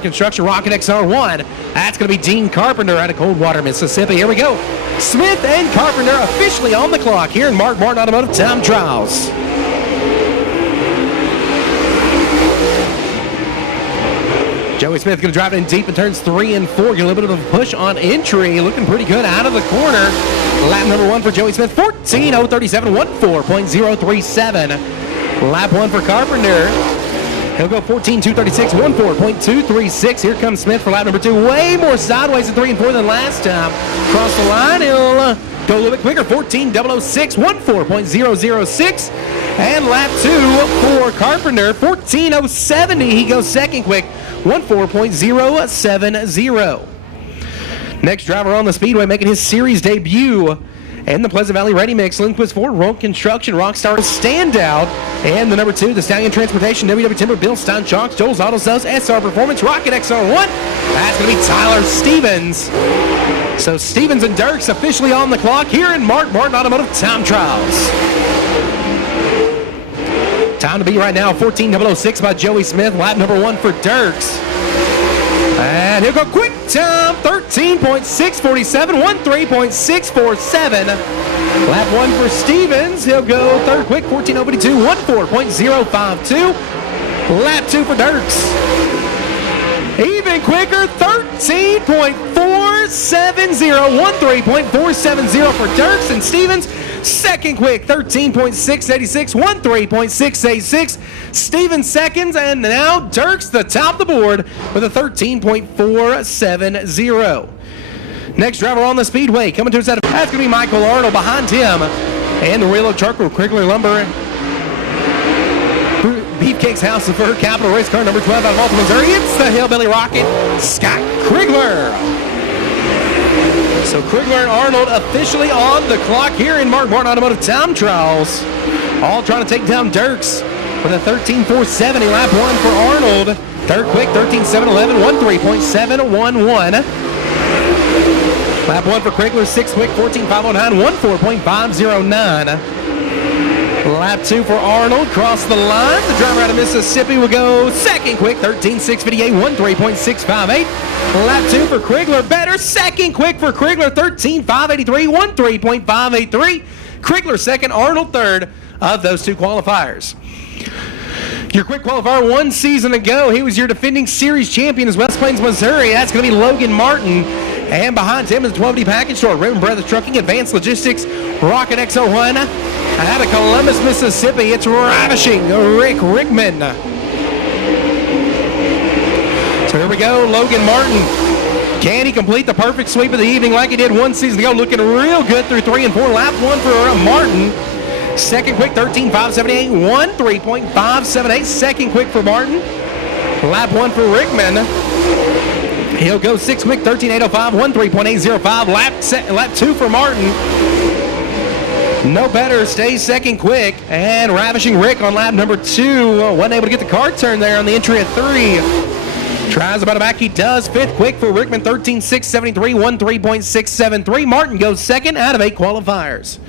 Construction Rocket XR1. That's going to be Dean Carpenter out of Coldwater, Mississippi. Here we go. Smith and Carpenter officially on the clock here in Mark Martin Automotive Time Trials. Joey Smith going to drive it in deep in turns 3 and 4. Get a little bit of a push on entry. Looking pretty good out of the corner. Lap number 1 for Joey Smith, 14.037, 14.037. Lap 1 for Carpenter. He'll go 14.236, 14.236. Here comes Smith for lap number 2. Way more sideways in 3 and 4 than last time. Cross the line. He'll go a little bit quicker, 14.006, 14.006. And lap 2 for Carpenter, 14.070. He goes second quick, 14.070. Next driver on the Speedway making his series debut in the Pleasant Valley Ready Mix, Lindquist Ford, Rogue Construction, Rockstar Standout, and the number 2, the Stallion Transportation, WW Timber, Bill Stein Chalks, Joel's Auto Sales, SR Performance, Rocket XR1. That's going to be Tyler Stevens. So Stevens and Dirks officially on the clock here in Mark Martin Automotive Time Trials. Time to be right now, 14.006 by Joey Smith, lap number 1 for Dirks. And he'll go quick time, 13.647, 13.647. Lap 1 for Stevens. He'll go third quick, 14.052, 14.052. Lap 2 for Dirks. Even quicker, 13.470, 13.470 for Dirks. And Stevens, second quick, 13.686, 13.686. Stevens seconds, and now Dirks the top of the board with a 13.470. Next driver on the Speedway coming to us out of, that's going to be Michael Arnold behind him. And the real Charcoal Krigler Lumber, Beefcake's House of Fur, Capital Race Car number 12 out of Alton, Missouri. It's the Hillbilly Rocket, Scott Krigler. So Krigler and Arnold officially on the clock here in Mark Martin Automotive Time Trials. All trying to take down Dirks with a 13.470. Lap 1 for Arnold. Third quick, 13.711, 13.711. Lap 1 for Krigler, 6th quick, 14.509, 14.509. Lap 2 for Arnold, cross the line. The driver out of Mississippi will go second quick, 13.658, 13.658. Lap 2 for Krigler, better, second quick for Krigler, 13.583, 13.583. Krigler second, Arnold third of those two qualifiers. Your quick qualifier 1 season ago, he was your defending series champion as West Plains, Missouri. That's going to be Logan Martin. And behind him is the 12D Package Store, Raymond Brothers Trucking, Advanced Logistics, Rocket XR1. Out of Columbus, Mississippi, it's Ravishing Rick Rickman. So here we go, Logan Martin. Can he complete the perfect sweep of the evening like he did 1 season ago? Looking real good through 3 and 4. Lap 1 for Martin. Second quick, 13.578, 13.578. Second quick for Martin. Lap 1 for Rickman. He'll go 6th quick, 13.805, 13.805. Lap 2 for Martin. No better, stays second quick. And Ravishing Rick on lap number 2. Wasn't able to get the car turn there on the entry at 3. Tries about a back, he does. 5th quick for Rickman, 13.673, 13.673. Martin goes second out of 8 qualifiers.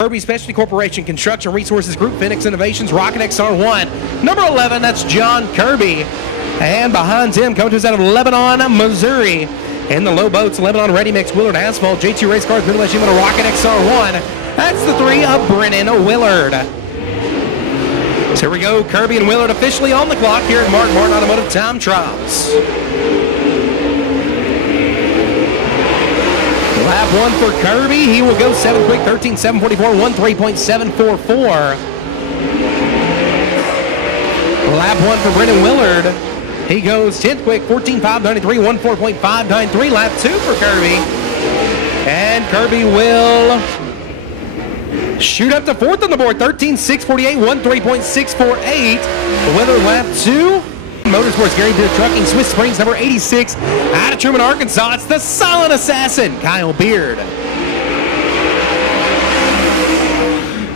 Kirby Specialty Corporation, Construction Resources Group, Phoenix Innovations, Rocket XR1. Number 11, that's John Kirby. And behind him, coming to us out of Lebanon, Missouri. In the low boats, Lebanon Ready Mix, Willard Asphalt, JT Race Cars, Middle Human, Rocket XR1. That's the 3 of Brennan Willard. So here we go, Kirby and Willard officially on the clock here at Mark Martin Automotive Time Trials. Lap 1 for Kirby. He will go 7th quick, 13.744, 13.744. Lap 1 for Brennan Willard. He goes 10th quick, 14.593, 14.593. Lap 2 for Kirby. And Kirby will shoot up to 4th on the board, 13.648, 13.648. Willard lap 2. Motorsports, Gary Beer Trucking, Swiss Springs, number 86, out of Truman, Arkansas. It's the Silent Assassin, Kyle Beard.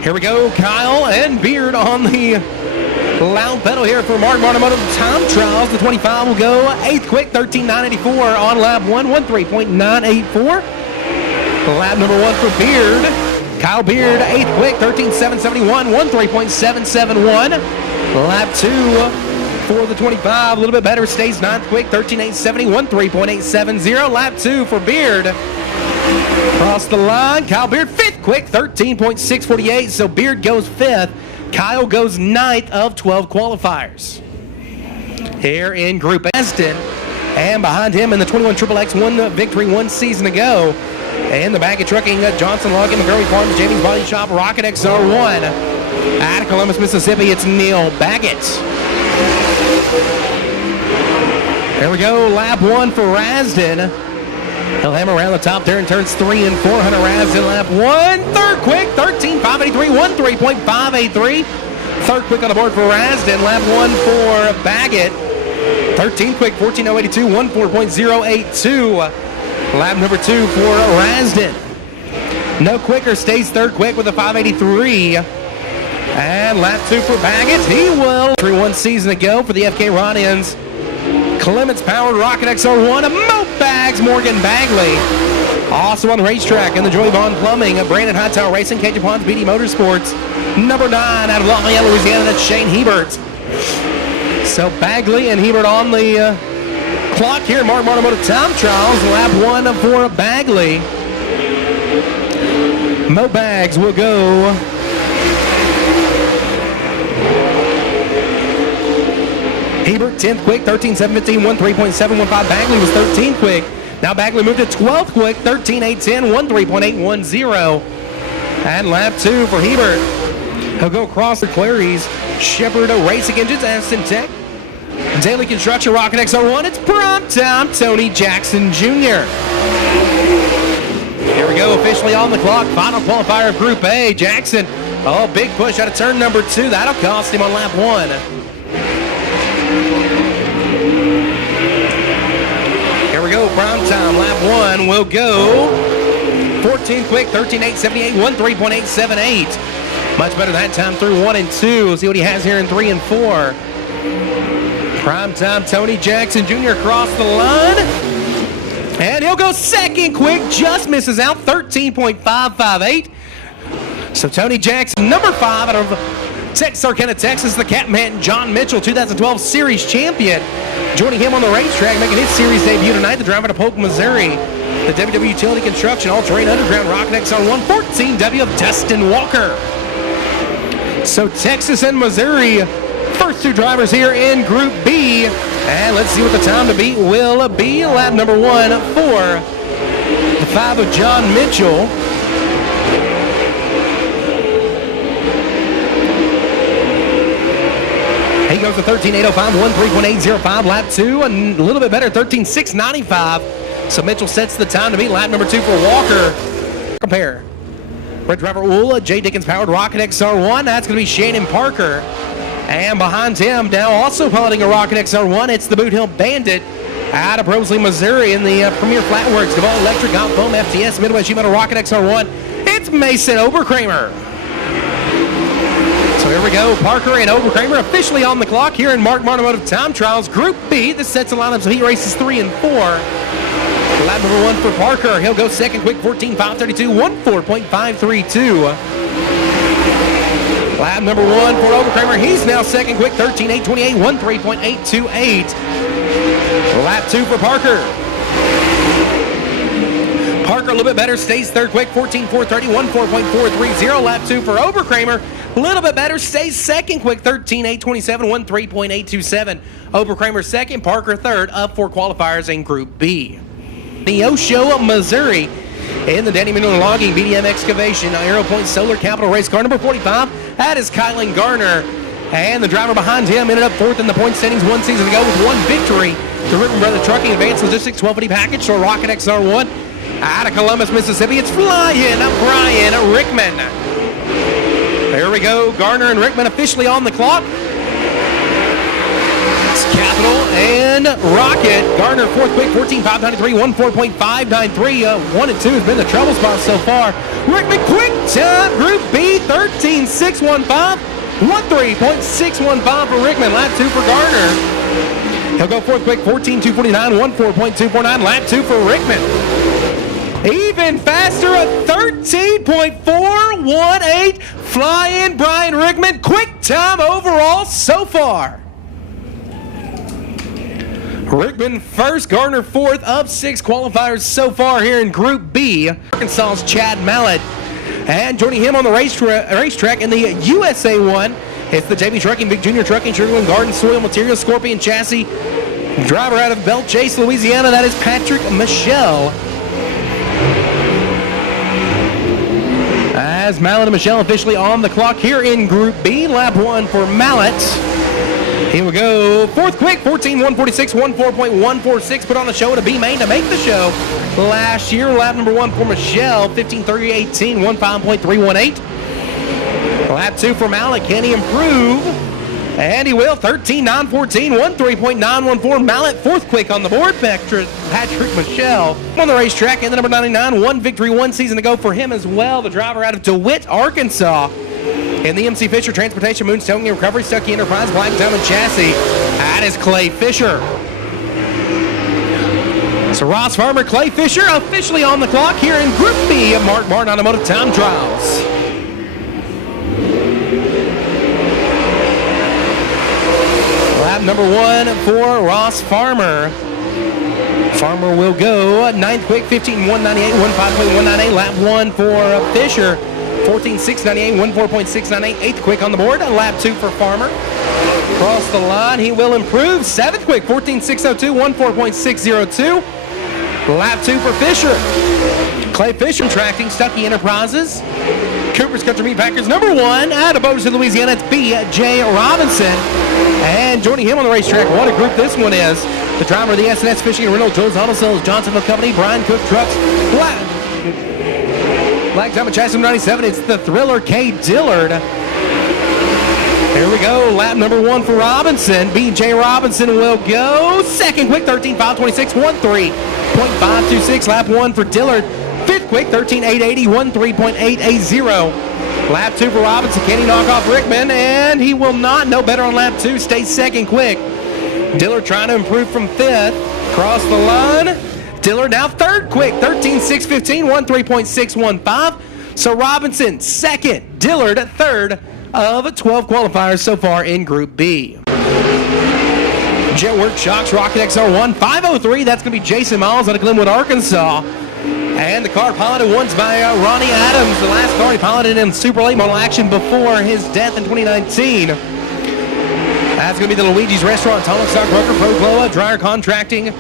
Here we go, Kyle and Beard on the loud pedal here for Mark Martin Automotive Time Trials. The 25 will go 8th quick, 13.984 on lap 1, 13.984. Lap number 1 for Beard. Kyle Beard, 8th quick, 13.771, 13.771. Lap 2 for the 25. A little bit better, stays 9th quick, 13.870, 13.870. Lap 2 for Beard. Across the line, Kyle Beard, 5th quick, 13.648. So Beard goes 5th. Kyle goes 9th of 12 qualifiers. Here in Group Aston. And behind him in the 21 XXX, won victory 1 season ago. And the back of trucking, Johnson Logan, McGurley Farms, Jamie's Body Shop, Rocket XR1. Out of Columbus, Mississippi, it's Neil Baggett. There we go, lap 1 for Rasden. He'll hammer around the top there in turns 3 and 4. Hunter Rasden, lap 1. 3rd quick, 13.583, 13.583. 3rd quick on the board for Rasden. Lap 1 for Baggett. 13 quick, 14.082, 14.082. Lap number 2 for Rasden. No quicker, stays 3rd quick with a 5.83. And lap 2 for Baggett. He will. 1 season ago for the FK Ronians. Clements powered Rocket XR1. Mo Bags, Morgan Bagley. Also on the racetrack in the Joey Vaughn Plumbing, Brandon Hightower Racing, Cajun Ponds, BD Motorsports. Number 9 out of Lafayette, Louisiana, that's Shane Hebert. So Bagley and Hebert on the clock here in Mark Martin Automotive Time Trials. Lap 1 for Bagley. Mo Bags will go. Hebert 10th quick, 13.715, 13.715. Bagley was 13th quick. Now Bagley moved to 12th quick, 13.810, 13.810. And lap 2 for Hebert. He'll go across the Clary's Shepherd Racing Engines, Aston Tech, Daily Construction, Rocket XR1. It's prime time, Tony Jackson Jr. Here we go, officially on the clock. Final qualifier of Group A. Jackson, oh, big push out of turn number 2. That'll cost him on lap 1. Here we go, prime time. Lap 1 will go 14 quick, 13.878, 13.878. Much better that time through 1 and 2. We'll see what he has here in 3 and 4. Prime time, Tony Jackson Jr. across the line. And he'll go 2nd quick, just misses out, 13.558. So Tony Jackson, number 5 out of Texarkana, Texas, the Catman John Mitchell, 2012 Series champion. Joining him on the racetrack, making his series debut tonight, the driver to Polk, Missouri. The WW Utility Construction All-Terrain Underground Rocket XR1 14W of Dustin Walker. So Texas and Missouri, first 2 drivers here in Group B. And let's see what the time to beat will be. Lap number 1 for the 5 of John Mitchell. He goes to 13.805, 13.805. Lap 2, a little bit better, 13.695. So Mitchell sets the time to beat. Lap number 2 for Walker. Compare. Red driver Ula, Jay Dickens powered Rocket XR1. That's going to be Shannon Parker. And behind him, now also piloting a Rocket XR1, it's the Boothill Bandit out of Rosalie, Missouri in the Premier Flatworks, Deval Electric, Gaunt Foam, FTS, Midwest Sheet Metal Rocket XR1. It's Mason Oberkramer. So here we go, Parker and Oberkramer officially on the clock here in Mark Martin Automotive Time Trials. Group B, this sets the lineups of heat races 3 and 4. Lap number 1 for Parker. He'll go 2nd quick, 14.532, 14.532. Lap number 1 for Oberkramer. He's now 2nd quick, 13.828, 13.828. Lap 2 for Parker. Parker a little bit better, stays 3rd quick, 14.430, 14.430. Lap 2 for Oberkramer. A little bit better, stays 2nd quick, 13.827, 13.827. Oberkramer 2nd, Parker 3rd of 4 qualifiers in Group B. Neosho, Missouri, in the Danny Miller Logging, BDM Excavation, Arrow Point Solar Capital Race car number 45. That is Kylan Garner. And the driver behind him ended up 4th in the point standings 1 season ago with 1 victory. The Ribbon Brother Trucking Advanced Logistics 1280 package for Rocket XR1. Out of Columbus, Mississippi, it's flying Brian Rickman. There we go, Garner and Rickman officially on the clock. Capital and Rocket. Garner 4th quick, 14.593, 14.593. 1 and 2 has been the trouble spot so far. Rickman quick time, Group B, 13.615, 13.615 for Rickman. Lap 2 for Garner. He'll go 4th quick, 14.249, 14.249. Lap 2 for Rickman. Even faster, a 13.418. Fly in Brian Rickman. Quick time overall so far. Rickman first, Gardner fourth of 6 qualifiers so far here in Group B. Arkansas's Chad Mallett. And joining him on the racetrack in the USA 1, it's the JB Trucking, Big Junior Trucking, Sugarland Garden Soil Materials, Scorpion Chassis. Driver out of Belt Chase, Louisiana, that is Patrick Michelle. As Mallett and Michelle officially on the clock here in Group B. Lap 1 for Mallett. Here we go. Fourth quick, 14.146, 14.146. Put on the show at a B main to make the show last year. Lap number 1 for Michelle, 15.30.18, 15.318. Lap 2 for Mallett. Can he improve? And he will. 13.914, 13.914. Mallett fourth quick on the board. Patrick Michelle on the racetrack. And the number 99, 1 victory, 1 season to go for him as well. The driver out of DeWitt, Arkansas. In the MC Fisher Transportation, Moons Towing and Recovery, Stuckey Enterprise, Black Diamond Chassis. That is Clay Fisher. So Ross Farmer, Clay Fisher officially on the clock here in Group B of Mark Martin Automotive Time Trials. Lap number 1 for Ross Farmer. Farmer will go 9th quick, 15.198, 15.198. Lap 1 for Fisher. 14.698, 14.698, 8th quick on the board. Lap 2 for Farmer. Across the line, he will improve. 7th quick, 14.602, 14.602. Lap 2 for Fisher. Clay Fisher tracking Stuckey Enterprises. Cooper's Country Meat Packers number 1 out of Boothill, Louisiana. It's B.J. Robinson. And joining him on the racetrack, what a group this one is. The driver of the S&S Fishing and Rental, Joe's Auto Sales, Johnsonville Company, Brian Cook Trucks, Black Diamond Chassis 97, it's the Thriller K. Dillard. Here we go, lap number 1 for Robinson. B.J. Robinson will go. 2nd quick, 13.526, 13.526. Lap 1 for Dillard. 5th quick, 13.880, 13.880. Lap 2 for Robinson. Can he knock off Rickman? And he will not. No better on lap 2. Stays 2nd quick. Dillard trying to improve from 5th. Cross the line. Dillard now 3rd quick, 13.615, 13.615. So Robinson 2nd, Dillard 3rd of 12 qualifiers so far in Group B. Jetworks Shocks Rocket XR1, 503. That's going to be Jason Miles out of Glenwood, Arkansas. And the car piloted once by Ronny Adams. The last car he piloted in Super Late Model action before his death in 2019. That's going to be the Luigi's Restaurant, Atomic Stock Broker, Pro Glowa, Dryer Contracting,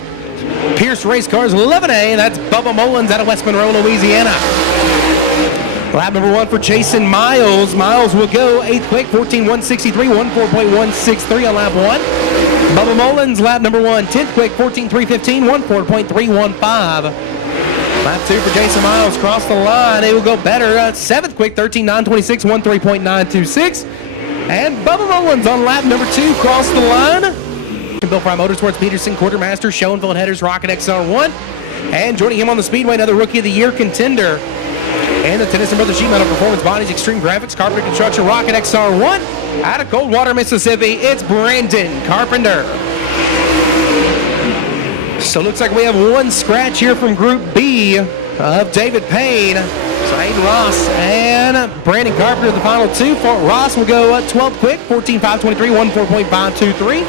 Pierce Race Cars 11A, and that's Bubba Mullins out of West Monroe, Louisiana. Lap number 1 for Jason Miles. Miles will go 8th quick, 14.163, 14.163 on lap 1. Bubba Mullins, lap number 1, 10th quick, 14.315, 14.315. Lap 2 for Jason Miles, cross the line. It will go better. 7th quick, 13.926, 13.926. And Bubba Mullins on lap number 2, cross the line. Bill Fry Motorsports, Peterson, Quartermaster, Schoenfeld Headers, Rocket XR1. And joining him on the Speedway, another Rookie of the Year contender. And the Tennyson Brothers Sheet Metal Performance Bodies, Extreme Graphics, Carpenter Construction, Rocket XR1. Out of Coldwater, Mississippi, it's Brandon Carpenter. So looks like we have one scratch here from Group B of David Payne. So Hayden Ross and Brandon Carpenter the final 2. Ross will go 12 quick, 14.523, 14.523.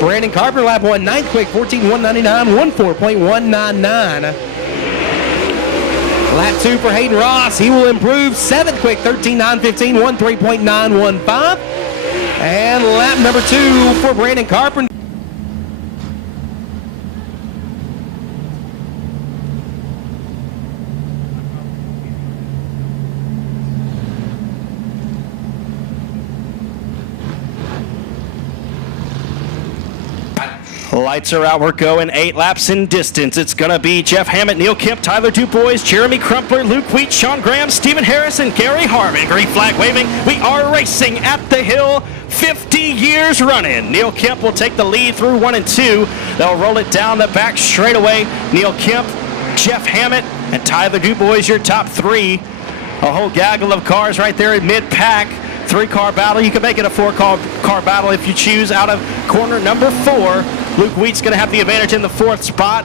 Brandon Carpenter, lap 1, 9th quick, 14.199, 14.199. Lap 2 for Hayden Ross. He will improve. 7th quick, 13.915, 13.915. And lap number 2 for Brandon Carpenter. Lights are out. We're going 8 laps in distance. It's going to be Jeff Hammett, Neil Kemp, Tyler DuBois, Jeremy Crumpler, Luke Wheat, Sean Graham, Stephen Harris, and Gary Harmon. Green flag waving. We are racing at the hill. 50 years running. Neil Kemp will take the lead through 1 and 2. They'll roll it down the back straightaway. Neil Kemp, Jeff Hammett, and Tyler DuBois, your top 3. A whole gaggle of cars right there in mid-pack. 3-car battle. You can make it a 4-car battle if you choose out of corner number 4. Luke Wheat's going to have the advantage in the 4th spot.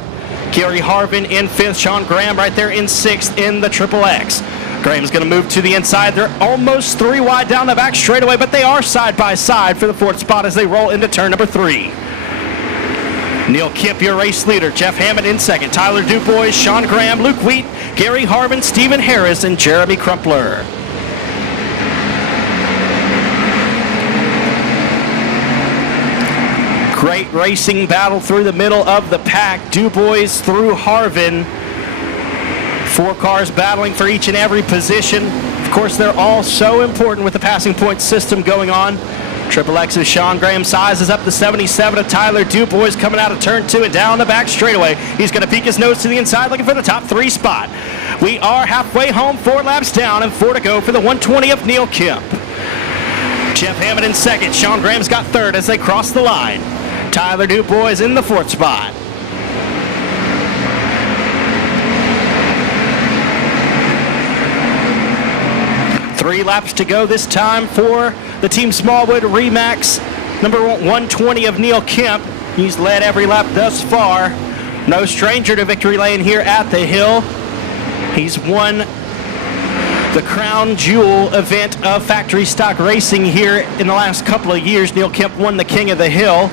Gary Harvin in 5th. Sean Graham right there in 6th in the Triple X. Graham's going to move to the inside. They're almost 3 wide down the back straightaway, but they are side by side for the 4th spot as they roll into turn number 3. Neil Kemp, your race leader. Jeff Hammett in second. Tyler Dubois, Sean Graham, Luke Wheat, Gary Harvin, Stephen Harris, and Jeremy Crumpler. Great racing battle through the middle of the pack. Dubois through Harvin. 4 cars battling for each and every position. Of course, they're all so important with the passing point system going on. Triple X of Sean Graham sizes up the 77 of Tyler Dubois coming out of turn 2 and down the back straightaway. He's going to peek his nose to the inside looking for the top 3 spot. We are halfway home, 4 laps down and 4 to go for the 120 of Neil Kemp. Jeff Hammett in second. Sean Graham's got third as they cross the line. Tyler Dubois in the 4th spot. Three laps to go this time for the Team Smallwood Remax number 120 of Neil Kemp. He's led every lap thus far. No stranger to victory lane here at the Hill. He's won the crown jewel event of factory stock racing here in the last couple of years. Neil Kemp won the King of the Hill,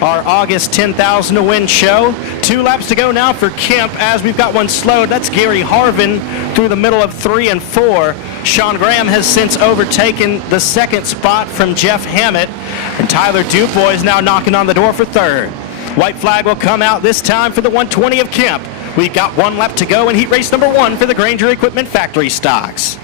our August 10,000 to win show. 2 laps to go now for Kemp as we've got one slowed. That's Gary Harvin through the middle of 3 and 4. Sean Graham has since overtaken the 2nd spot from Jeff Hammett, and Tyler Dubois now knocking on the door for 3rd. White flag will come out this time for the 120 of Kemp. We've got 1 lap to go in heat race number 1 for the Granger Equipment Factory Stocks.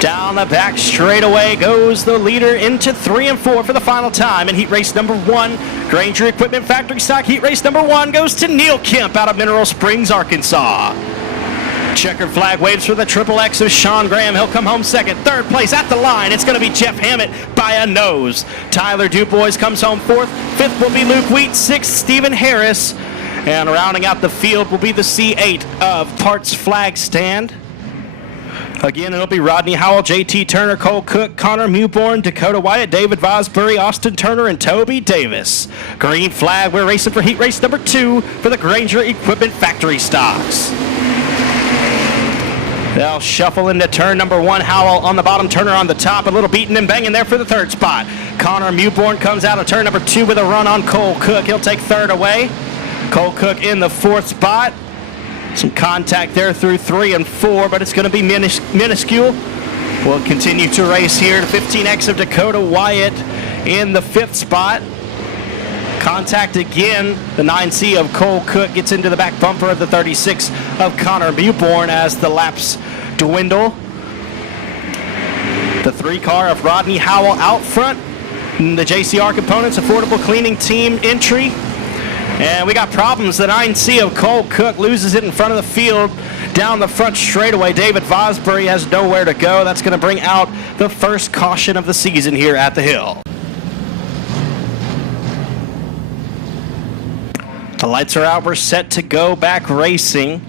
Down the back straightaway goes the leader into 3 and 4 for the final time in heat race number 1. Granger Equipment Factory Stock heat race number 1 goes to Neil Kemp out of Mineral Springs, Arkansas. Checkered flag waves for the Triple X of Sean Graham. He'll come home second. 3rd place at the line. It's going to be Jeff Hammett by a nose. Tyler Dubois comes home 4th. 5th will be Luke Wheat. 6th, Stephen Harris. And rounding out the field will be the C8 of Parts Flag Stand. Again, it'll be Rodney Howell, JT Turner, Cole Cook, Connor Mewborn, Dakota Wyatt, David Vosbury, Austin Turner, and Toby Davis. Green flag, we're racing for heat race number 2 for the Granger Equipment Factory Stocks. They'll shuffle into turn number 1. Howell on the bottom, Turner on the top. A little beating and banging there for the 3rd spot. Connor Mewborn comes out of turn number 2 with a run on Cole Cook. He'll take 3rd away. Cole Cook in the 4th spot. Some contact there through 3 and 4, but it's going to be minuscule. We'll continue to race here. The 15X of Dakota Wyatt in the 5th spot. Contact again. The 9C of Cole Cook gets into the back bumper of the 36 of Connor Mewborn as the laps dwindle. The 3 car of Rodney Howell out front. And the JCR Components Affordable Cleaning Team entry. And we got problems. The 9C of Cole Cook loses it in front of the field down the front straightaway. David Vosbury has nowhere to go. That's going to bring out the first caution of the season here at the Hill. The lights are out. We're set to go back racing.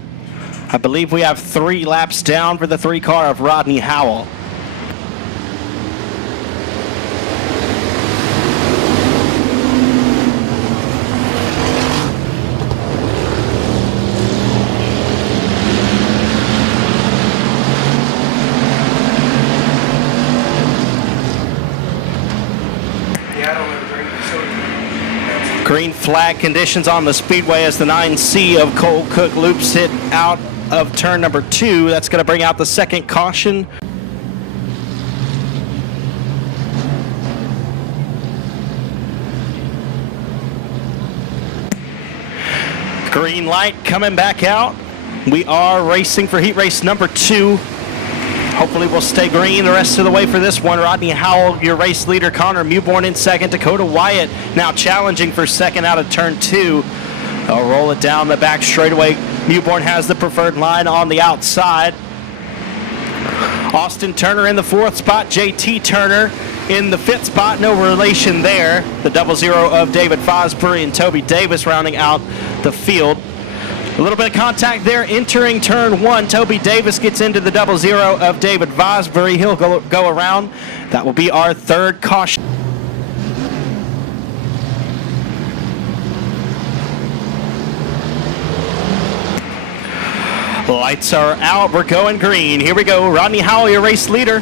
I believe we have 3 laps down for the 3 car of Rodney Howell. Green flag conditions on the Speedway as the 9C of Cole Cook loops it out of turn number 2. That's going to bring out the 2nd caution. Green light coming back out. We are racing for heat race number 2. Hopefully we'll stay green the rest of the way for this one. Rodney Howell, your race leader. Connor Mewborn in second. Dakota Wyatt now challenging for second out of turn 2. They'll roll it down the back straightaway. Mewborn has the preferred line on the outside. Austin Turner in the 4th spot. JT Turner in the 5th spot. No relation there. The 00 of David Fosbury and Toby Davis rounding out the field. A little bit of contact there entering turn 1. Toby Davis gets into the 00 of David Vosbury. He'll go around. That will be our 3rd caution. Lights are out. We're going green. Here we go. Rodney Howell, your race leader.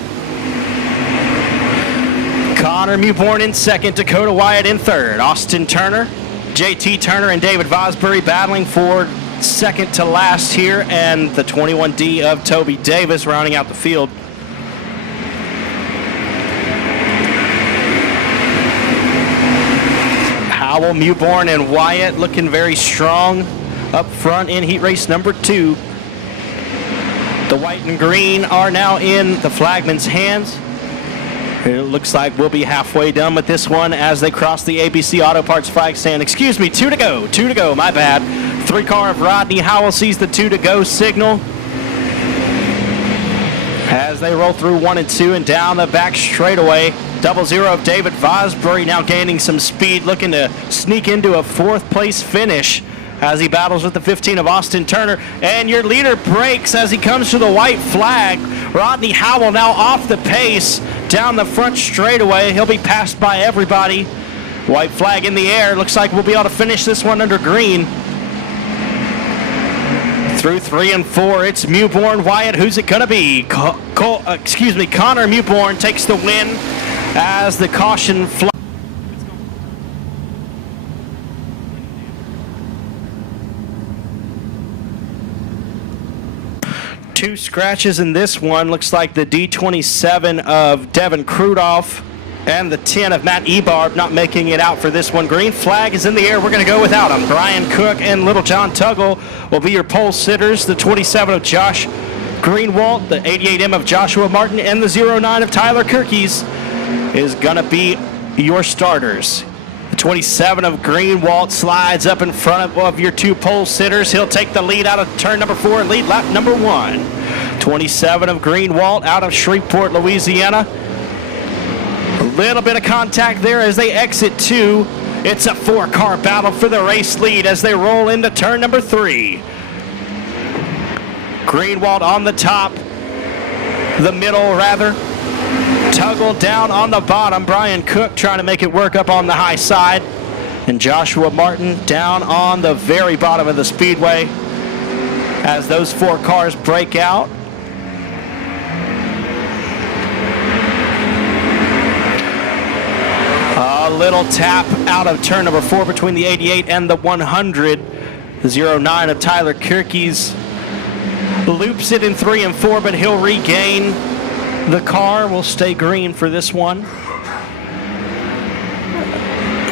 Connor Mewborn in second, Dakota Wyatt in third, Austin Turner, JT Turner, and David Vosbury battling for second to last here, and the 21D of Toby Davis rounding out the field. Howell, Mewborn, and Wyatt looking very strong up front in heat race number 2. The white and green are now in the flagman's hands. It looks like we'll be halfway done with this one as they cross the ABC Auto Parts flag stand. Excuse me, 2 to go, my bad. 3 car of Rodney Howell sees the 2 to go signal as they roll through 1 and 2 and down the back straightaway. 00 of David Vosbury now gaining some speed, looking to sneak into a 4th place finish as he battles with the 15 of Austin Turner. And your leader breaks as he comes to the white flag. Rodney Howell now off the pace down the front straightaway. He'll be passed by everybody. White flag in the air. Looks like we'll be able to finish this one under green. Through 3 and 4, it's Mewborn, Wyatt. Who's it going to be? Connor Mewborn takes the win as the caution flies. 2 scratches in this one. Looks like the D27 of Devin Krudoff and the 10 of Matt Ebarb not making it out for this one. Green flag is in the air. We're going to go without him. Brian Cook and Little John Tuggle will be your pole sitters. The 27 of Josh Greenwald, the 88M of Joshua Martin, and the 09 of Tyler Kirkies is going to be your starters. The 27 of Greenwald slides up in front of your 2 pole sitters. He'll take the lead out of turn number 4 and lead lap number 1. 27 of Greenwald out of Shreveport, Louisiana. A little bit of contact there as they exit 2. It's a 4-car battle for the race lead as they roll into turn number 3. Greenwald on the top, the middle rather. Tuggle down on the bottom. Brian Cook trying to make it work up on the high side. And Joshua Martin down on the very bottom of the speedway as those 4 cars break out. A little tap out of turn number 4 between the 88 and the 100. The 09 of Tyler Kirkies loops it in 3 and 4, but he'll regain. The car will stay green for this one.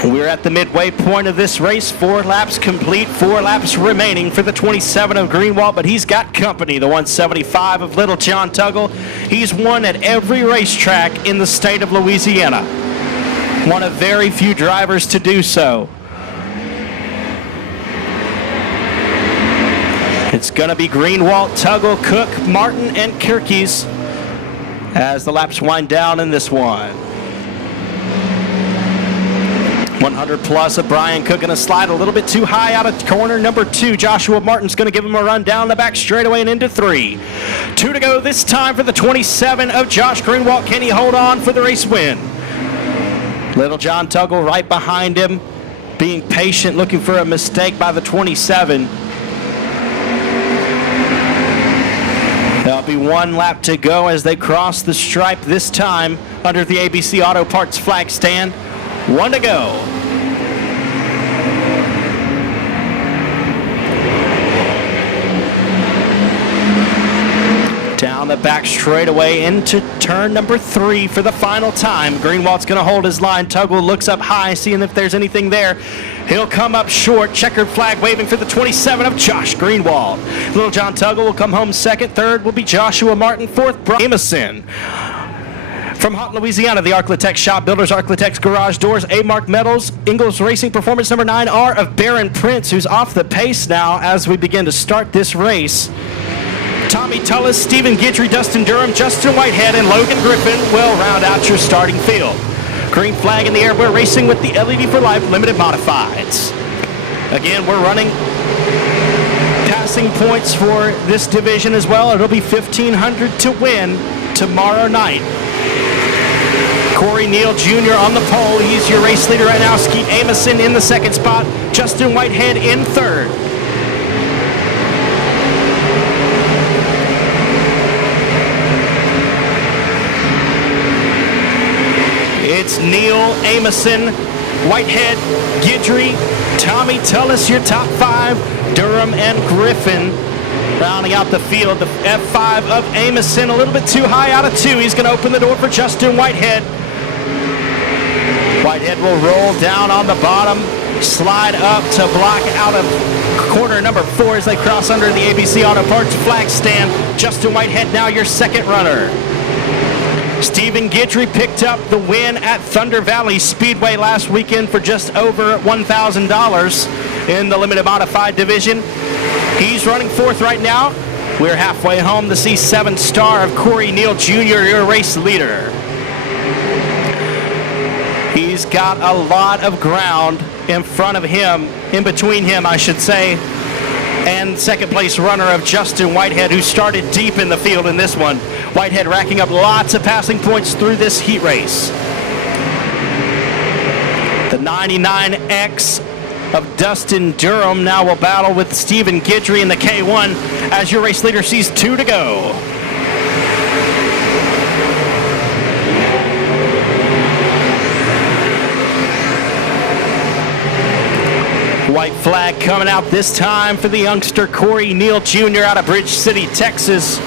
We're at the midway point of this race. 4 laps complete, 4 laps remaining for the 27 of Greenwald, but he's got company. The 175 of Little John Tuggle. He's won at every racetrack in the state of Louisiana. One of very few drivers to do so. It's going to be Greenwald, Tuggle, Cook, Martin, and Kirkies as the laps wind down in this one. 100 plus of Brian Cook, going to slide a little bit too high out of corner number 2. Joshua Martin's going to give him a run down the back straightaway and into 3. 2 to go this time for the 27 of Josh Greenwald. Can he hold on for the race win? Little John Tuggle right behind him, being patient, looking for a mistake by the 27. There'll be 1 lap to go as they cross the stripe this time under the ABC Auto Parts flag stand. 1 to go. Down the back straightaway into turn number 3 for the final time. Greenwald's going to hold his line. Tuggle looks up high, seeing if there's anything there. He'll come up short. Checkered flag waving for the 27 of Josh Greenwald. Little John Tuggle will come home second. Third will be Joshua Martin. Fourth, Brian Jameson. From Houghton, Louisiana, the Arclitex Shop Builders, Arclitex Garage Doors, A-Mark Metals, Ingalls Racing Performance number 9 are of Baron Prince, who's off the pace now as we begin to start this race. Tommy Tullis, Stephen Guidry, Dustin Durham, Justin Whitehead, and Logan Griffin will round out your starting field. Green flag in the air. We're racing with the LED for Life Limited Modifieds. Again, we're running passing points for this division as well. It'll be 1,500 to win tomorrow night. Corey Neal Jr. on the pole. He's your race leader right now. Skeet Amison in the second spot. Justin Whitehead in third. It's Neil, Amison, Whitehead, Guidry, Tommy Tullis, your top 5. Durham and Griffin rounding out the field. The F5 of Amison, a little bit too high out of 2. He's going to open the door for Justin Whitehead. Whitehead will roll down on the bottom, slide up to block out of corner number 4 as they cross under the ABC Auto Parts flag stand. Justin Whitehead now your second runner. Stephen Guidry picked up the win at Thunder Valley Speedway last weekend for just over $1,000 in the limited modified division. He's running 4th right now. We're halfway home to see 7 star of Corey Neal Jr., your race leader. He's got a lot of ground in front of him, in between him, I should say, and second place runner of Justin Whitehead, who started deep in the field in this one. Whitehead racking up lots of passing points through this heat race. The 99X of Dustin Durham now will battle with Stephen Guidry in the K1 as your race leader sees 2 to go. White flag coming out this time for the youngster Corey Neal Jr. out of Bridge City, Texas.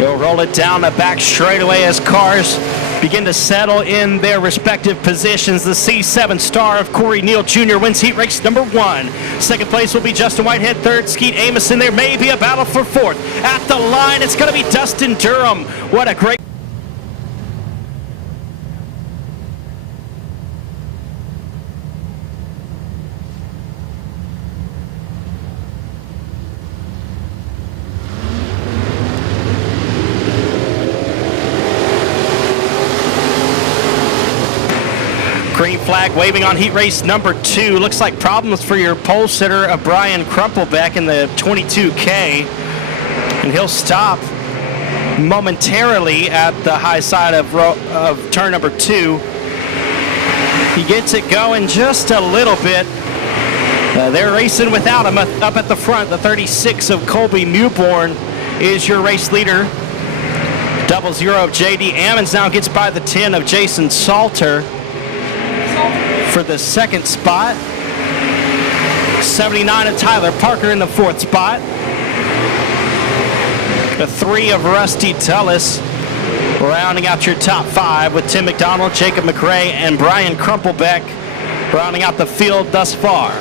We'll roll it down the back straightaway as cars begin to settle in their respective positions. The C7 star of Corey Neal Jr. wins heat race number 1. Second place will be Justin Whitehead. 3rd, Skeet Amison. There may be a battle for 4th. At the line, it's going to be Dustin Durham. What a great... Green flag waving on heat race number 2. Looks like problems for your pole sitter of Brian Crumplebeck in the 22K. And he'll stop momentarily at the high side of turn number 2. He gets it going just a little bit. They're racing without him up at the front. The 36 of Colby Newborn is your race leader. 00 of J.D. Ammons now gets by the 10 of Jason Salter for the 2nd spot. 79 of Tyler Parker in the 4th spot. The 3 of Rusty Tullis rounding out your top 5 with Tim McDonald, Jacob McRae, and Brian Crumplebeck rounding out the field thus far.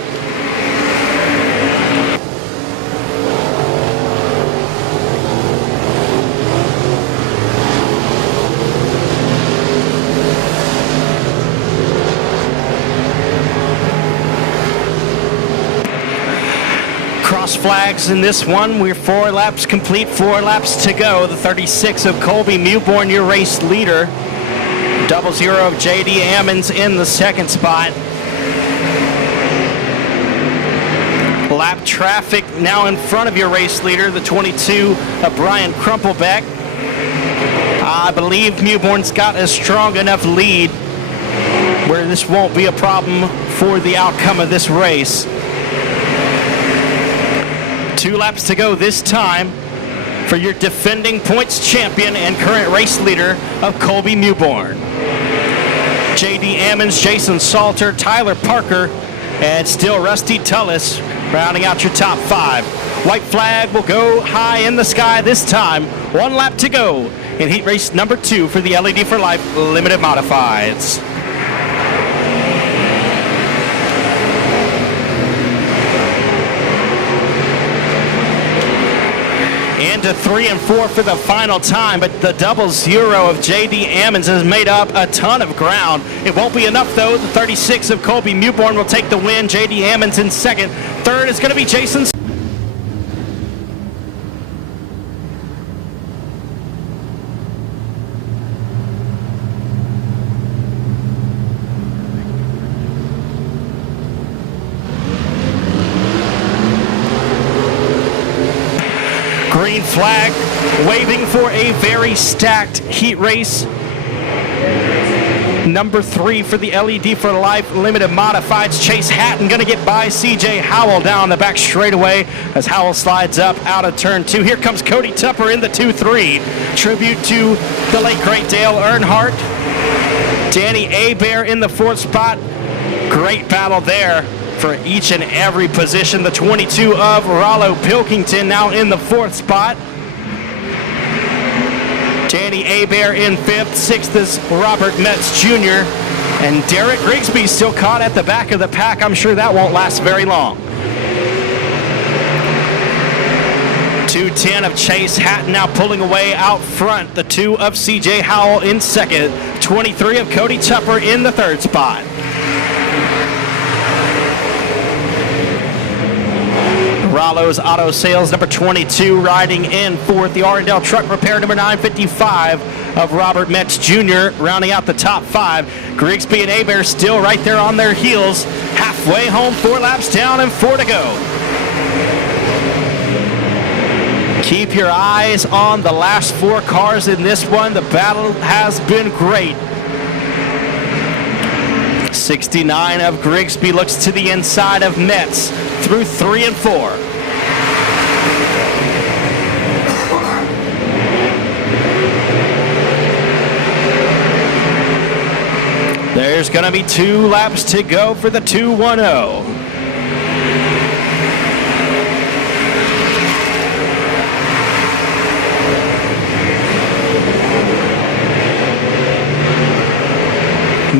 Cross flags in this one. We're 4 laps complete, 4 laps to go. The 36 of Colby Newborn, your race leader. 00 of J.D. Ammons in the 2nd spot. Lap traffic now in front of your race leader, the 22 of Brian Crumplebeck. I believe Newborn's got a strong enough lead where this won't be a problem for the outcome of this race. 2 laps to go this time for your defending points champion and current race leader of Colby Newborn. J.D. Ammons, Jason Salter, Tyler Parker, and still Rusty Tullis rounding out your top 5. White flag will go high in the sky this time. 1 lap to go in heat race number 2 for the LED for Life Limited Modifieds. Into 3 and 4 for the final time, but the 00 of J.D. Ammons has made up a ton of ground. It won't be enough, though. The 36 of Colby Newborn will take the win. J.D. Ammons in 2nd. 3rd is going to be Jason. Green flag waving for a very stacked heat race. Number 3 for the LED for Life Limited Modifieds. Chase Hatton going to get by CJ Howell down the back straightaway as Howell slides up out of turn 2. Here comes Cody Tupper in the 2-3. Tribute to the late great Dale Earnhardt. Danny Hebert in the 4th spot. Great battle there for each and every position. The 22 of Rollo Pilkington now in the 4th spot. Danny Hebert in 5th. 6th is Robert Metz Jr. And Derek Grigsby still caught at the back of the pack. I'm sure that won't last very long. 210 of Chase Hatton now pulling away out front. The 2 of CJ Howell in 2nd. 23 of Cody Tupper in the 3rd spot. Rollo's Auto Sales, number 22, riding in 4th. The Arendelle Truck Repair, number 955 of Robert Metz Jr., rounding out the top 5. Grigsby and Hebert still right there on their heels. Halfway home, 4 laps down and 4 to go. Keep your eyes on the last 4 cars in this one. The battle has been great. 69 of Grigsby looks to the inside of Metz through 3 and 4. There's going to be 2 laps to go for the 210.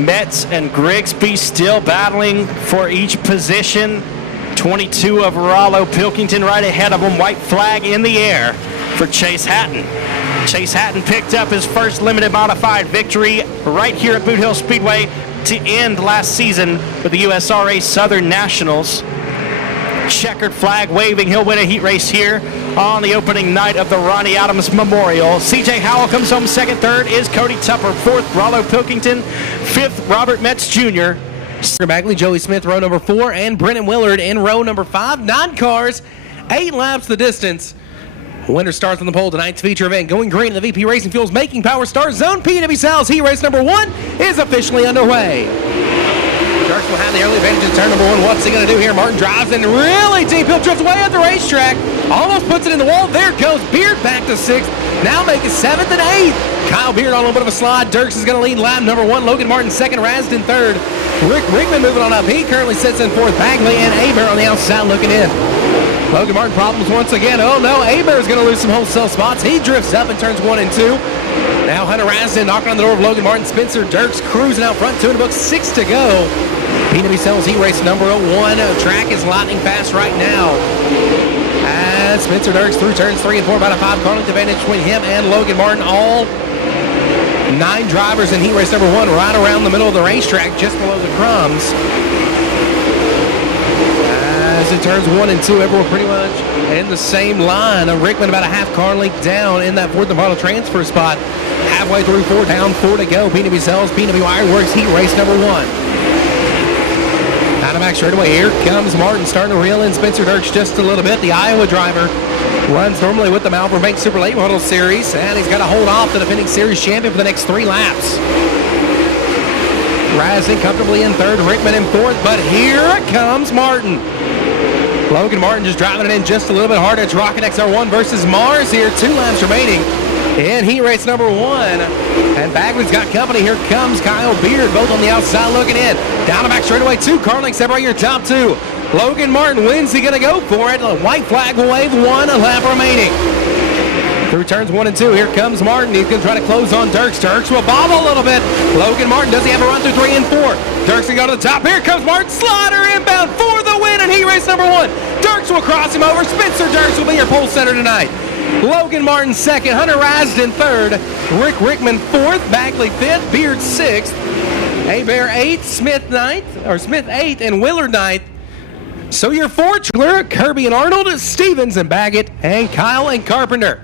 Metz and Grigsby still battling for each position. 22 of Rollo Pilkington right ahead of him. White flag in the air for Chase Hatton. Chase Hatton picked up his first limited modified victory right here at Boothill Speedway to end last season with the USRA Southern Nationals. Checkered flag waving. He'll win a heat race here on the opening night of the Ronny Adams Memorial. CJ Howell comes home 2nd. 3rd is Cody Tupper. 4th, Rollo Pilkington. 5th, Robert Metz Jr. Bagley, Joey Smith, row number 4, and Brennan Willard in row number 5. 9 cars, 8 laps the distance. Winner starts on the pole. Tonight's feature event going green in the VP Racing Fuels Making Power Star Zone. P&W Sal's Heat Race number 1 is officially underway. Dirks will have the early advantage in turn number 1. What's he going to do here? Martin drives in really deep. He'll drift away at the racetrack. Almost puts it in the wall. There goes Beard back to 6th. Now making 7th and 8th. Kyle Beard on a little bit of a slide. Dirks is going to lead lap number 1. Logan Martin 2nd. Rasden 3rd. Rick Rickman moving on up. He currently sits in 4th. Bagley and Hebert on the outside looking in. Logan Martin problems once again. Oh no, Hebert is going to lose some wholesale spots. He drifts up in turns 1 and 2. Now Hunter Rasden knocking on the door of Logan Martin. Spencer Dirks cruising out front. 2 in the book, 6 to go. P&W Sales Heat Race number 1. Track is lightning fast right now. As Spencer Dirks through turns 3 and 4, about a 5 car length advantage between him and Logan Martin. All 9 drivers in Heat Race number 1 right around the middle of the racetrack, just below the crumbs. As it turns 1 and 2, everyone pretty much in the same line. Rickman about a half car length down in that 4th and final transfer spot. Halfway through 4, down 4 to go. P&W Sales, P&W Ironworks Heat Race number 1. Out of back straightaway, here comes Martin starting to reel in Spencer Dirks just a little bit. The Iowa driver runs normally with the Malvern Bank Super Late Model Series, and he's got to hold off the defending series champion for the next 3 laps. Rasden comfortably in 3rd, Rickman in 4th, but here comes Martin. Logan Martin just driving it in just a little bit harder. It's Rocket XR1 versus Mars here. 2 laps remaining in Heat Race number 1. And Bagley's got company. Here comes Kyle Beard, both on the outside looking in. Down the back straightaway, 2 car lengths separate your top 2. Logan Martin wins. He gonna go for it. The white flag will wave. 1 lap remaining. Through turns 1 and 2, here comes Martin. He's going to try to close on Dirks. Dirks will bobble a little bit. Logan Martin, does he have a run through 3 and 4? Dirks will go to the top. Here comes Martin. Slider inbound for the win in Heat Race number 1. Dirks will cross him over. Spencer Dirks will be your pole center tonight. Logan Martin 2nd. Hunter Rasden 3rd. Rick Rickman 4th. Bagley 5th. Beard 6th. Hebert 8th. Smith 8th. And Willard 9th. So your 4, Kirby and Arnold, Stevens and Baggett, and Kyle and Carpenter.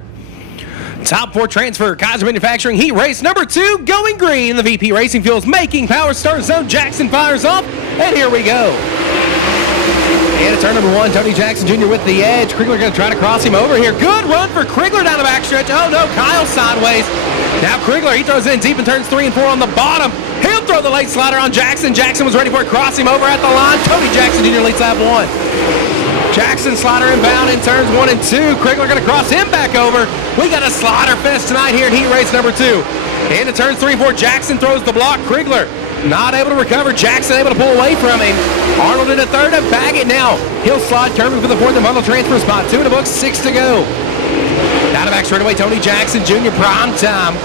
Top 4 transfer, Kaiser Manufacturing Heat Race number 2, going green. The VP Racing Fuels Making Power Star Zone. Jackson fires off, and here we go. And at turn number 1, Tony Jackson Jr. with the edge. Krigler going to try to cross him over here. Good run for Krigler down the backstretch. Oh no, Kyle sideways. Now Krigler, he throws in deep in turns 3 and 4 on the bottom. He'll throw throw the late slider on Jackson. Jackson was ready for it. Cross him over at the line. Tony Jackson Jr. leads lap 1. Jackson slider inbound in turns 1 and 2. Krigler going to cross him back over. We got a slider fest tonight here in heat race number 2. Into turns 3 and 4. Jackson throws the block. Krigler not able to recover. Jackson able to pull away from him. Arnold in the third and Baggett now. He'll slide Kirby for the fourth and bundle transfer spot. 2 in the books, 6 to go. Down the back straightaway, Tony Jackson Jr. prime time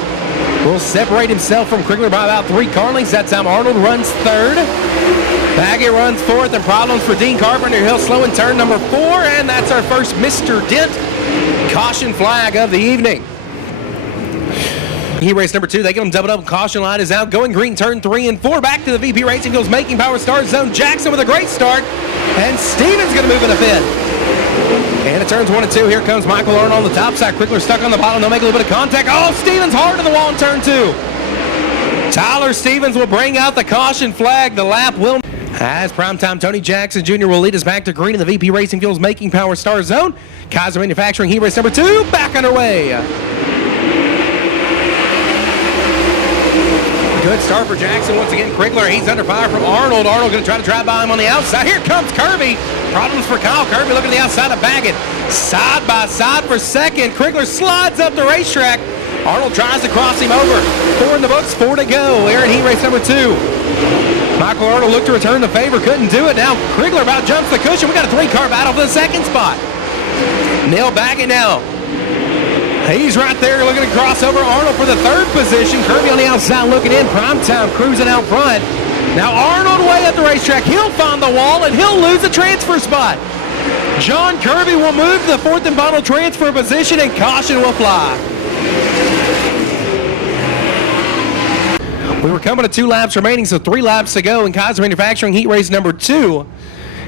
will separate himself from Krigler by about 3 car lengths. That time Arnold runs third. Baggett runs fourth, and problems for Dean Carpenter. He'll slow in turn number 4, and that's our first Mr. Dent caution flag of the evening. Heat race number 2, they get him doubled up. Caution line is out. Going green, turn 3 and 4. Back to the VP Racing goes making power start zone. Jackson with a great start. And Stevens going to move in the fifth. And it turns 1 and 2. Here comes Michael Arnold on the top side. Krigler stuck on the bottom. They'll make a little bit of contact. Oh, Stevens hard to the wall in turn 2. Tyler Stevens will bring out the caution flag. The lap will... As primetime Tony Jackson Jr. will lead us back to green in the VP Racing Fuels making power star zone. Kaiser Manufacturing heat race number 2 back underway. Good start for Jackson once again. Krigler, he's under fire from Arnold. Arnold going to try to drive by him on the outside. Here comes Kirby. Problems for Kyle. Kirby looking to the outside of Baggett. Side by side for second. Krigler slides up the racetrack. Arnold tries to cross him over. 4 in the books, 4 to go. Here in heat race number 2. Michael Arnold looked to return the favor. Couldn't do it. Now Krigler about jumps the cushion. We got a 3-car battle for the second spot. Neil Baggett now. He's right there looking to cross over Arnold for the third position. Kirby on the outside looking in. Primetime cruising out front. Now Arnold way at the racetrack. He'll find the wall and he'll lose the transfer spot. John Kirby will move to the fourth and final transfer position and caution will fly. We were coming to 2 laps remaining, so 3 laps to go in Kaiser Manufacturing heat race number 2.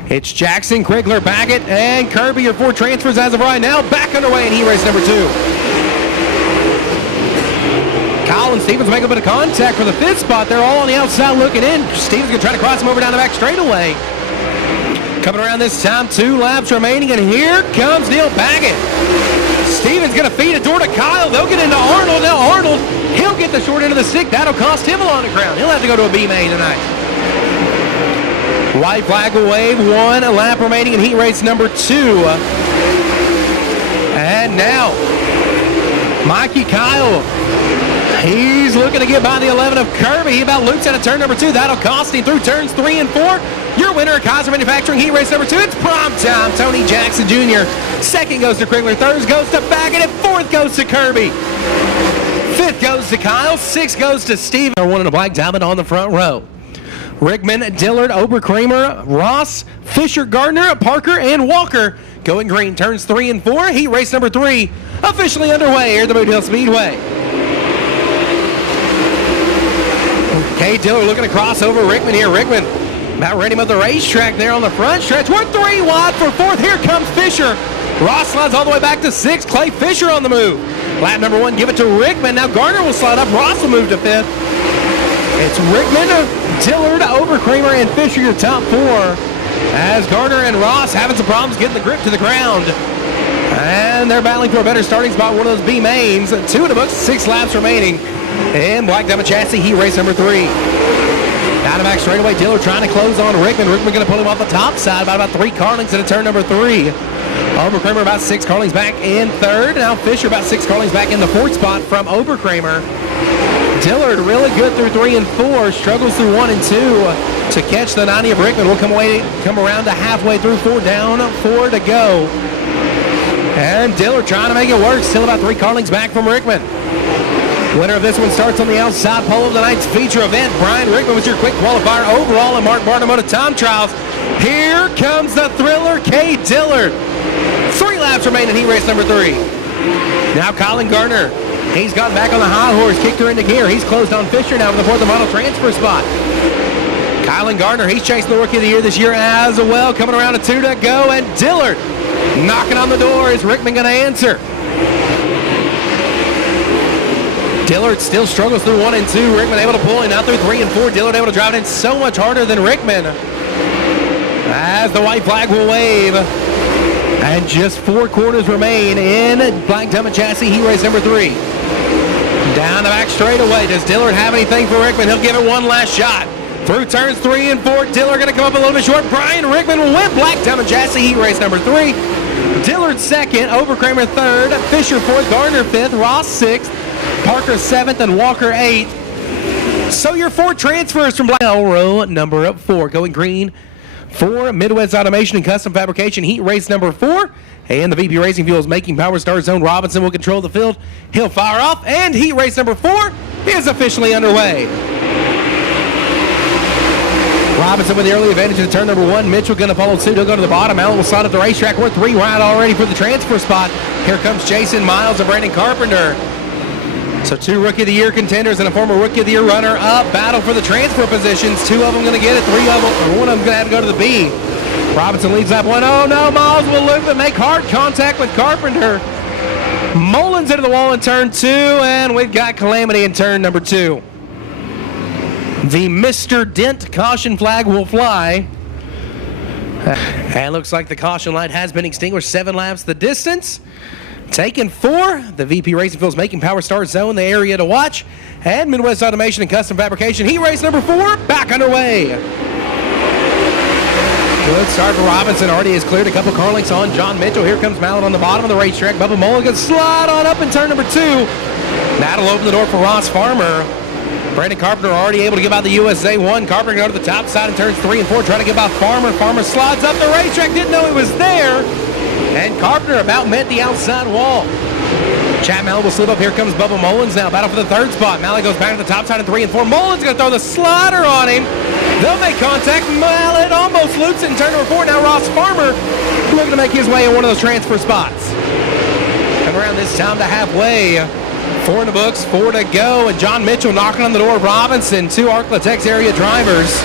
It's Jackson, Krigler, Baggett, and Kirby, your 4 transfers as of right now. Back underway in heat race number 2. Kyle and Stevens make a bit of contact for the 5th spot. They're all on the outside looking in. Stevens going to try to cross him over down the back straightaway. Coming around this time, 2 laps remaining, and here comes Neil Baggett. Stevens going to feed a door to Kyle. They'll get into Arnold. Now Arnold, he'll get the short end of the stick. That'll cost him a lot of ground. He'll have to go to a B main tonight. White flag will wave. 1 lap remaining in heat race number 2. And now, Mikey Kyle. He's looking to get by the 11 of Kirby. He about loops out of turn number 2. That'll cost him through turns 3 and 4. Your winner at Kaiser Manufacturing heat race number 2. It's prime time. Tony Jackson Jr. Second goes to Krigler. Third goes to Baggett. And 4th goes to Kirby. 5th goes to Kyle. 6th goes to Steve. One in a black diamond on the front row. Rickman, Dillard, Oberkramer, Ross, Fisher, Gardner, Parker, and Walker going green. Turns 3 and 4. Heat race number 3 officially underway here at the Boothill Speedway. Okay, Dillard looking to cross over Rickman here. Rickman about ready with the racetrack there on the front stretch. We're 3 wide for 4th. Here comes Fisher. Ross slides all the way back to 6th. Clay Fisher on the move. Lap number 1, give it to Rickman. Now Gardner will slide up. Ross will move to 5th. It's Rickman, Dillard, Oberkramer, and Fisher, your top 4. As Gardner and Ross having some problems getting the grip to the ground. And they're battling for a better starting spot, one of those B mains. 2 in the books, 6 laps remaining. And Black Diamond Chassis, heat race number 3. Down the back straightaway, Dillard trying to close on Rickman. Rickman going to pull him off the top side by about 3 car lengths into turn number 3. Oberkramer about 6 car lengths back in 3rd. Now Fisher about 6 car lengths back in the 4th spot from Oberkramer. Dillard really good through 3 and 4. Struggles through 1 and 2 to catch the 90 of Rickman. Will come around to halfway through 4 down, 4 to go. And Dillard trying to make it work. Still about 3 car lengths back from Rickman. Winner of this one starts on the outside pole of the night's feature event. Brian Rickman was your quick qualifier overall in Mark Barnum Automotive Time Trials. Here comes the thriller, K. Dillard. 3 laps remain in heat race number 3. Now Colin Gardner. He's gotten back on the high horse, kicked her into gear. He's closed on Fisher now for the 4th and final transfer spot. Kylan Gardner, he's chasing the Rookie of the Year this year as well. Coming around to 2 to go, and Dillard knocking on the door. Is Rickman going to answer? Dillard still struggles through 1 and 2. Rickman able to pull in out through 3 and 4. Dillard able to drive it in so much harder than Rickman. As the white flag will wave. And just 4 quarters remain in Black Diamond Chassis heat race number 3. Down the back straightaway. Does Dillard have anything for Rickman? He'll give it one last shot. Through turns 3 and 4, Dillard going to come up a little bit short. Brian Rickman will win Black Diamond Chassis Heat Race number 3. Dillard second, Overkramer third, Fisher fourth, Gardner fifth, Ross sixth, Parker seventh, and Walker eighth. So your 4 transfers from Black row number 4 going green for Midwest Automation and Custom Fabrication Heat Race number 4. And the VP Racing Fuels making power start zone. Robinson will control the field. He'll fire off, and Heat Race number 4 is officially underway. Robinson with the early advantage in turn number 1. Mitchell going to follow suit. He'll go to the bottom. Allen will slide up the racetrack. We're 3 wide already for the transfer spot. Here comes Jason Miles and Brandon Carpenter. So 2 Rookie of the Year contenders and a former Rookie of the Year runner-up battle for the transfer positions. 2 of them going to get it. 3 of them, or 1 of them going to have to go to the B. Robinson leads lap 1. Oh no, Miles will loop and make hard contact with Carpenter. Mullins into the wall in turn 2, and we've got Calamity in turn number 2. The Mr. Dent caution flag will fly. And looks like the caution light has been extinguished. 7 laps the distance. Taken 4. The VP Racing Fuels making power start zone, the area to watch. And Midwest Automation and Custom Fabrication Heat Race number 4 back underway. Good start for Robinson. Already has cleared a couple car links on John Mitchell. Here comes Mallett on the bottom of the racetrack. Bubba Mulligan slide on up in turn number 2. That'll open the door for Ross Farmer. Brandon Carpenter already able to give out the USA 1. Carpenter go to the top side in turns 3 and 4, trying to give out Farmer. Farmer slides up the racetrack, didn't know he was there. And Carpenter about met the outside wall. Chad Mallett will slip up. Here comes Bubba Mullins now. Battle for the 3rd spot. Mallett goes back to the top side in 3 and 4. Mullins going to throw the slider on him. They'll make contact. Mallett almost loops it in turn number 4. Now Ross Farmer looking to make his way in one of those transfer spots. Come around this time to halfway. 4 in the books, 4 to go, and John Mitchell knocking on the door of Robinson. 2 Arklatex area drivers.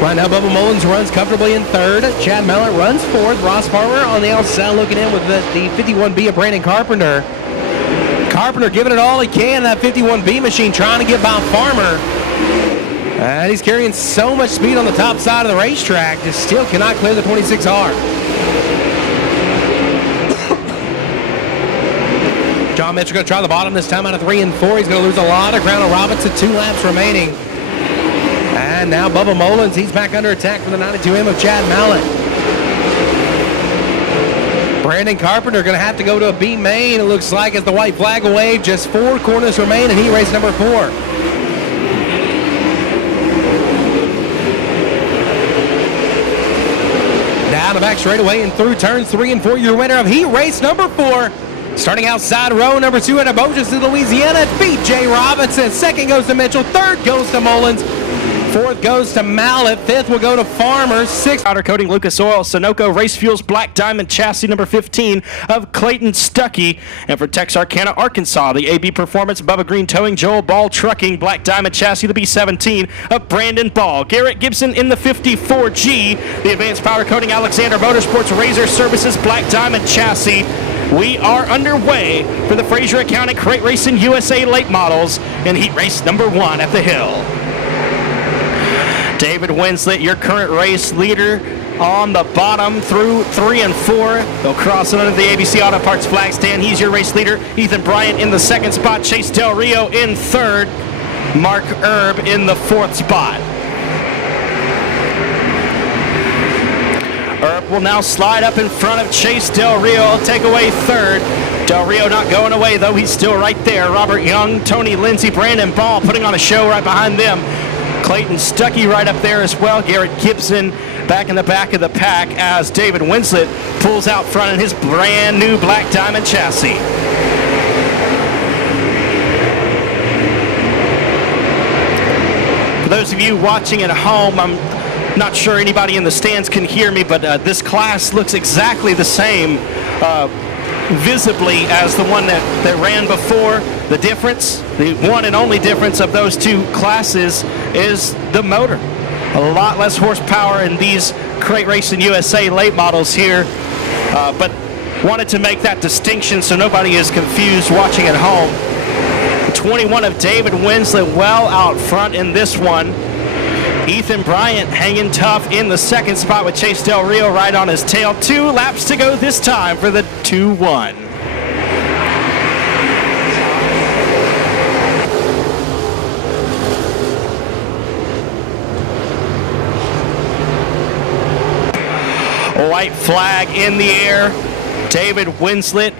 Right now, Bubba Mullins runs comfortably in 3rd. Chad Mallett runs 4th. Ross Farmer on the outside looking in with the 51B of Brandon Carpenter. Carpenter giving it all he can in that 51B machine, trying to get by Farmer. And he's carrying so much speed on the top side of the racetrack, just still cannot clear the 26R. John Mitchell going to try the bottom this time out of 3 and 4. He's going to lose a lot of ground on Robinson. 2 laps remaining. And now Bubba Mullins, he's back under attack from the 92M of Chad Mallett. Brandon Carpenter going to have to go to a B main, it looks like, as the white flag will wave. Just 4 corners remain in Heat Race number 4. Down the back straightaway and through turns 3 and 4, your winner of Heat Race number 4. Starting outside row number 2 at Aboges, Louisiana, B.J. Robinson. 2nd goes to Mitchell. 3rd goes to Mullins. 4th goes to Mallett. 5th will go to Farmer. 6th. Powder coating Lucas Oil, Sunoco Race Fuels Black Diamond Chassis number 15 of Clayton Stuckey. And for Texarkana, Arkansas, the AB Performance, Bubba Green Towing, Joel Ball Trucking, Black Diamond Chassis, the B17 of Brandon Ball. Garrett Gibson in the 54G. The Advanced Powder Coating Alexander Motorsports Razor Services Black Diamond Chassis. We are underway for the Fraser County Crate Racing USA Late Models in Heat Race number 1 at the Hill. David Winslet, your current race leader, on the bottom through 3 and 4. They'll cross it under the ABC Auto Parts flag stand. He's your race leader. Ethan Bryant in the 2nd spot. Chase Del Rio in 3rd. Mark Erb in the 4th spot. Erb will now slide up in front of Chase Del Rio. He'll take away 3rd. Del Rio not going away, though. He's still right there. Robert Young, Tony Lindsay, Brandon Ball putting on a show right behind them. Clayton Stuckey right up there as well. Garrett Gibson back in the back of the pack as David Winslet pulls out front in his brand new Black Diamond chassis. For those of you watching at home, I'm not sure anybody in the stands can hear me, but this class looks exactly the same visibly as the one that ran before. The difference, the one and only difference of those 2 classes is the motor. A lot less horsepower in these Crate Racing USA late models here, but wanted to make that distinction so nobody is confused watching at home. 21 of David Winslet well out front in this one. Ethan Bryant hanging tough in the 2nd spot with Chase Del Rio right on his tail. 2 laps to go this time for the 2-1. White flag in the air. David Winslet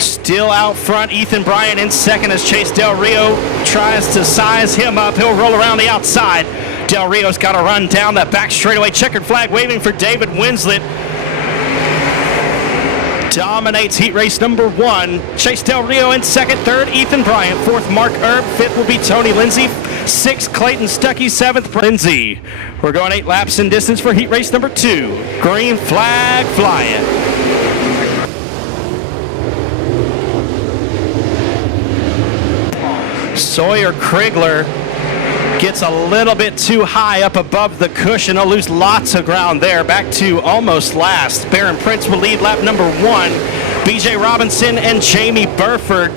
still out front. Ethan Bryant in second as Chase Del Rio tries to size him up. He'll roll around the outside. Del Rio's got to run down that back straightaway. Checkered flag waving for David Winslet. Dominates heat race number 1. Chase Del Rio in second, third Ethan Bryant, fourth Mark Erb, fifth will be Tony Lindsay, sixth Clayton Stuckey, seventh Lindsay. We're going 8 laps in distance for heat race number 2. Green flag flying. Sawyer Krigler gets a little bit too high up above the cushion. He'll lose lots of ground there. Back to almost last. Barron Prince will lead lap number 1. BJ Robinson and Jamie Burford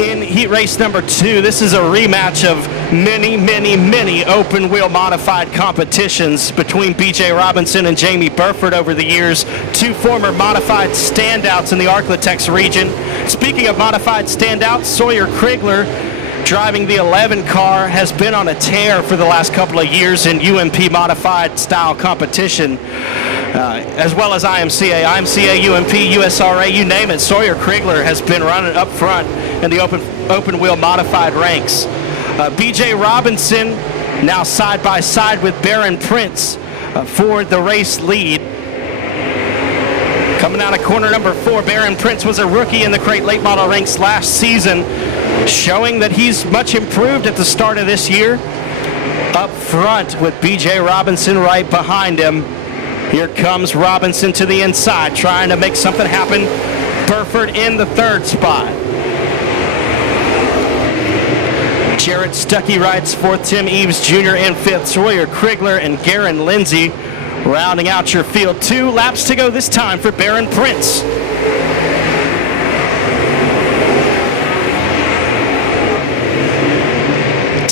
in heat race number 2. This is a rematch of many open wheel modified competitions between BJ Robinson and Jamie Burford over the years. 2 former modified standouts in the Arklatex region. Speaking of modified standouts, Sawyer Krigler, driving the 11 car, has been on a tear for the last couple of years in UMP modified style competition, as well as IMCA, UMP, USRA, you name it. Sawyer Krigler has been running up front in the open wheel modified ranks. BJ Robinson now side by side with Barron Prince for the race lead. Coming out of corner number 4, Barron Prince was a rookie in the crate late model ranks last season, showing that he's much improved at the start of this year. Up front with BJ Robinson right behind him. Here comes Robinson to the inside, trying to make something happen. Burford in the 3rd spot. Jarrett Stuckey rides 4th, Tim Eves Jr. in 5th, Sawyer Krigler and Garen Lindsay rounding out your field. 2 laps to go this time for Barron Prince.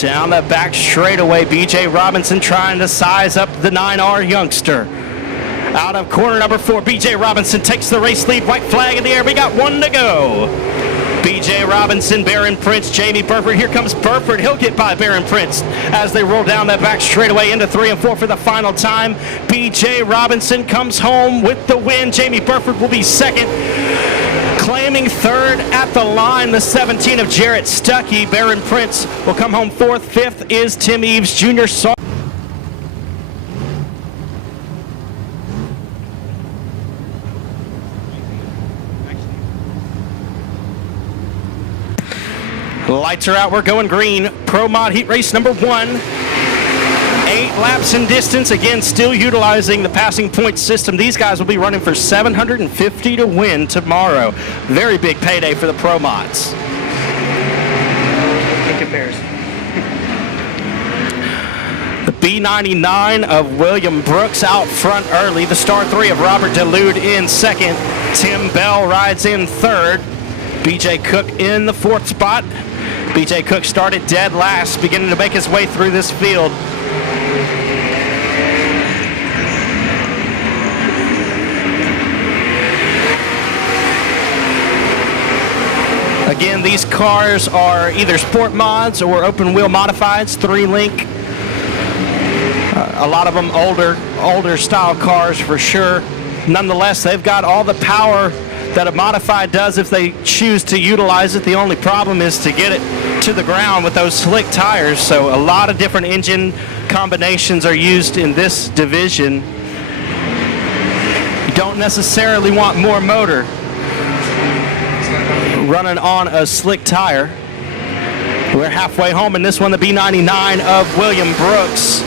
Down the back straightaway, BJ Robinson trying to size up the 9R youngster. Out of corner number 4, BJ Robinson takes the race lead. White flag in the air. We got 1 to go. BJ Robinson, Barron Prince, Jamie Burford. Here comes Burford. He'll get by Barron Prince as they roll down that back straightaway into 3 and 4 for the final time. BJ Robinson comes home with the win. Jamie Burford will be second. Claiming 3rd at the line, the 17 of Jarrett Stuckey. Barron Prince will come home 4th. 5th is Tim Eves Jr. Lights are out, we're going green. Pro Mod heat race number 1. 8 laps in distance, again still utilizing the passing point system. These guys will be running for $750 to win tomorrow. Very big payday for the Pro Mods. In comparison. The B99 of William Brooks out front early. The star 3 of Robert DeLude in 2nd. Tim Bell rides in 3rd. BJ Cook in the 4th spot. BJ Cook started dead last, beginning to make his way through this field. Again, these cars are either sport mods or open wheel modifieds, 3-link. A lot of them older style cars for sure. Nonetheless, they've got all the power that a modified does if they choose to utilize it. The only problem is to get it to the ground with those slick tires. So a lot of different engine combinations are used in this division. You don't necessarily want more motor running on a slick tire. We're halfway home in this one. The B99 of William Brooks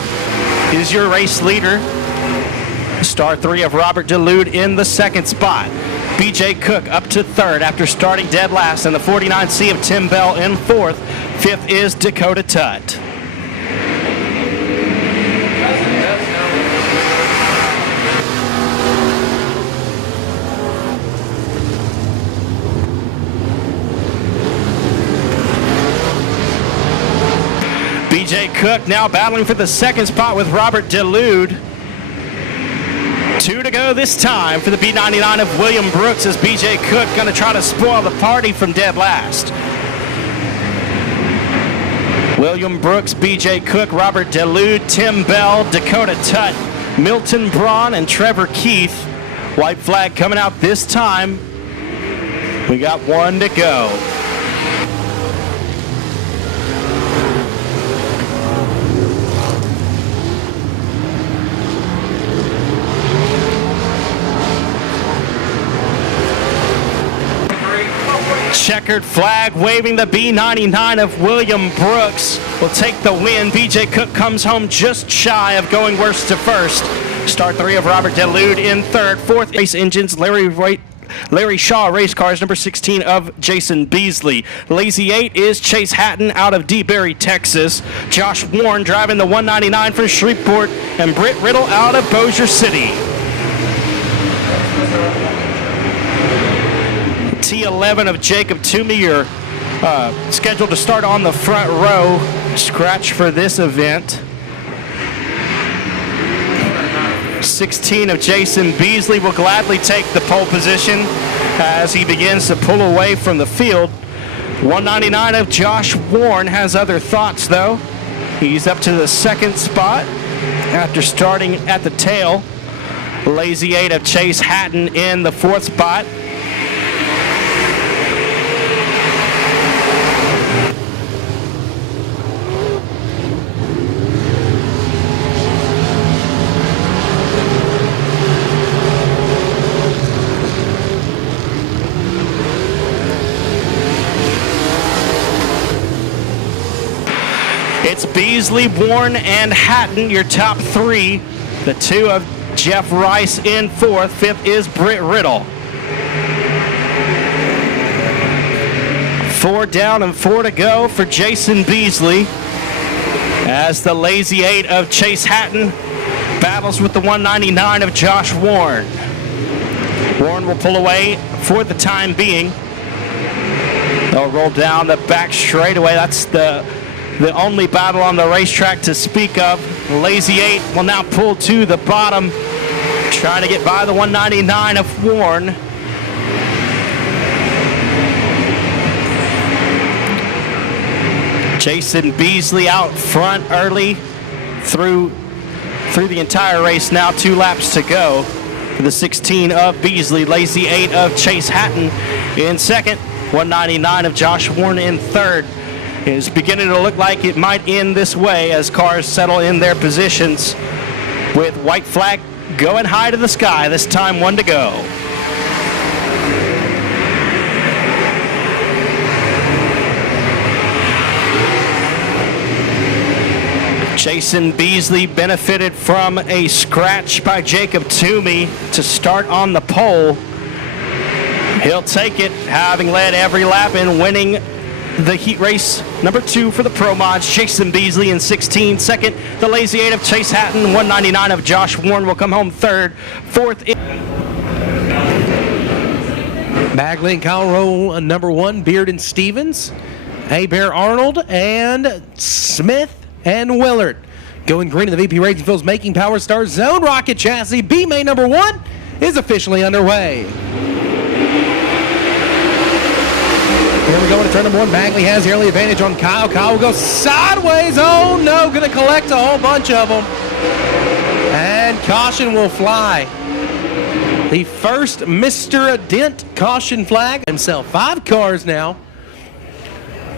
is your race leader. Star 3 of Robert DeLude in the 2nd spot. BJ Cook up to 3rd after starting dead last, and the 49C of Tim Bell in 4th. 5th is Dakota Tutt. BJ Cook now battling for the 2nd spot with Robert DeLude. 2 to go this time for the B99 of William Brooks, as BJ Cook going to try to spoil the party from dead last. William Brooks, BJ Cook, Robert DeLude, Tim Bell, Dakota Tutt Milton Braun and Trevor Keith. White flag coming out this time. We got one to go. Checkered flag waving. The B99 of William Brooks will take the win. BJ Cook comes home just shy of going worst to first. Start 3 of Robert Delude in third. Fourth, Race Engines, Larry Shaw race cars, number 16 of Jason Beasley. Lazy 8 is Chase Hatton out of DeBerry, Texas. Josh Warren driving the 199 from Shreveport, and Britt Riddle out of Bossier City. T11 of Jacob Toomey are scheduled to start on the front row. Scratch for this event. 16 of Jason Beasley will gladly take the pole position as he begins to pull away from the field. 199 of Josh Warren has other thoughts, though. He's up to the second spot after starting at the tail. Lazy 8 of Chase Hatton in the fourth spot. It's Beasley, Warren, and Hatton, your top 3. The 2 of Jeff Rice in fourth. Fifth is Britt Riddle. 4 down and 4 to go for Jason Beasley as the Lazy 8 of Chase Hatton battles with the 199 of Josh Warren. Warren will pull away for the time being. They'll roll down the back straightaway. That's the only battle on the racetrack to speak of. Lazy 8 will now pull to the bottom, trying to get by the 199 of Warren. Jason Beasley out front early through the entire race now. 2 laps to go for the 16 of Beasley. Lazy 8 of Chase Hatton in second. 199 of Josh Warren in third. Is beginning to look like it might end this way as cars settle in their positions, with white flag going high to the sky. This time 1 to go. Jason Beasley benefited from a scratch by Jacob Toomey to start on the pole. He'll take it, having led every lap and winning the heat race number 2 for the Pro Mods. Jason Beasley in 16. Second, the Lazy 8 of Chase Hatton. 199 of Josh Warren will come home third. Fourth, Bagley and Kyle Rowe, number 1, Beard and Stevens. Bear Arnold and Smith and Willard. Going green in the VP Racing Fields Making Power Star Zone. Rocket Chassis B-Main number 1 is officially underway. Here we go into turn number 1. Bagley has the early advantage on Kyle. Kyle will go sideways. Oh no, going to collect a whole bunch of them. And caution will fly. The first Mr. Dent caution flag himself. 5 cars now.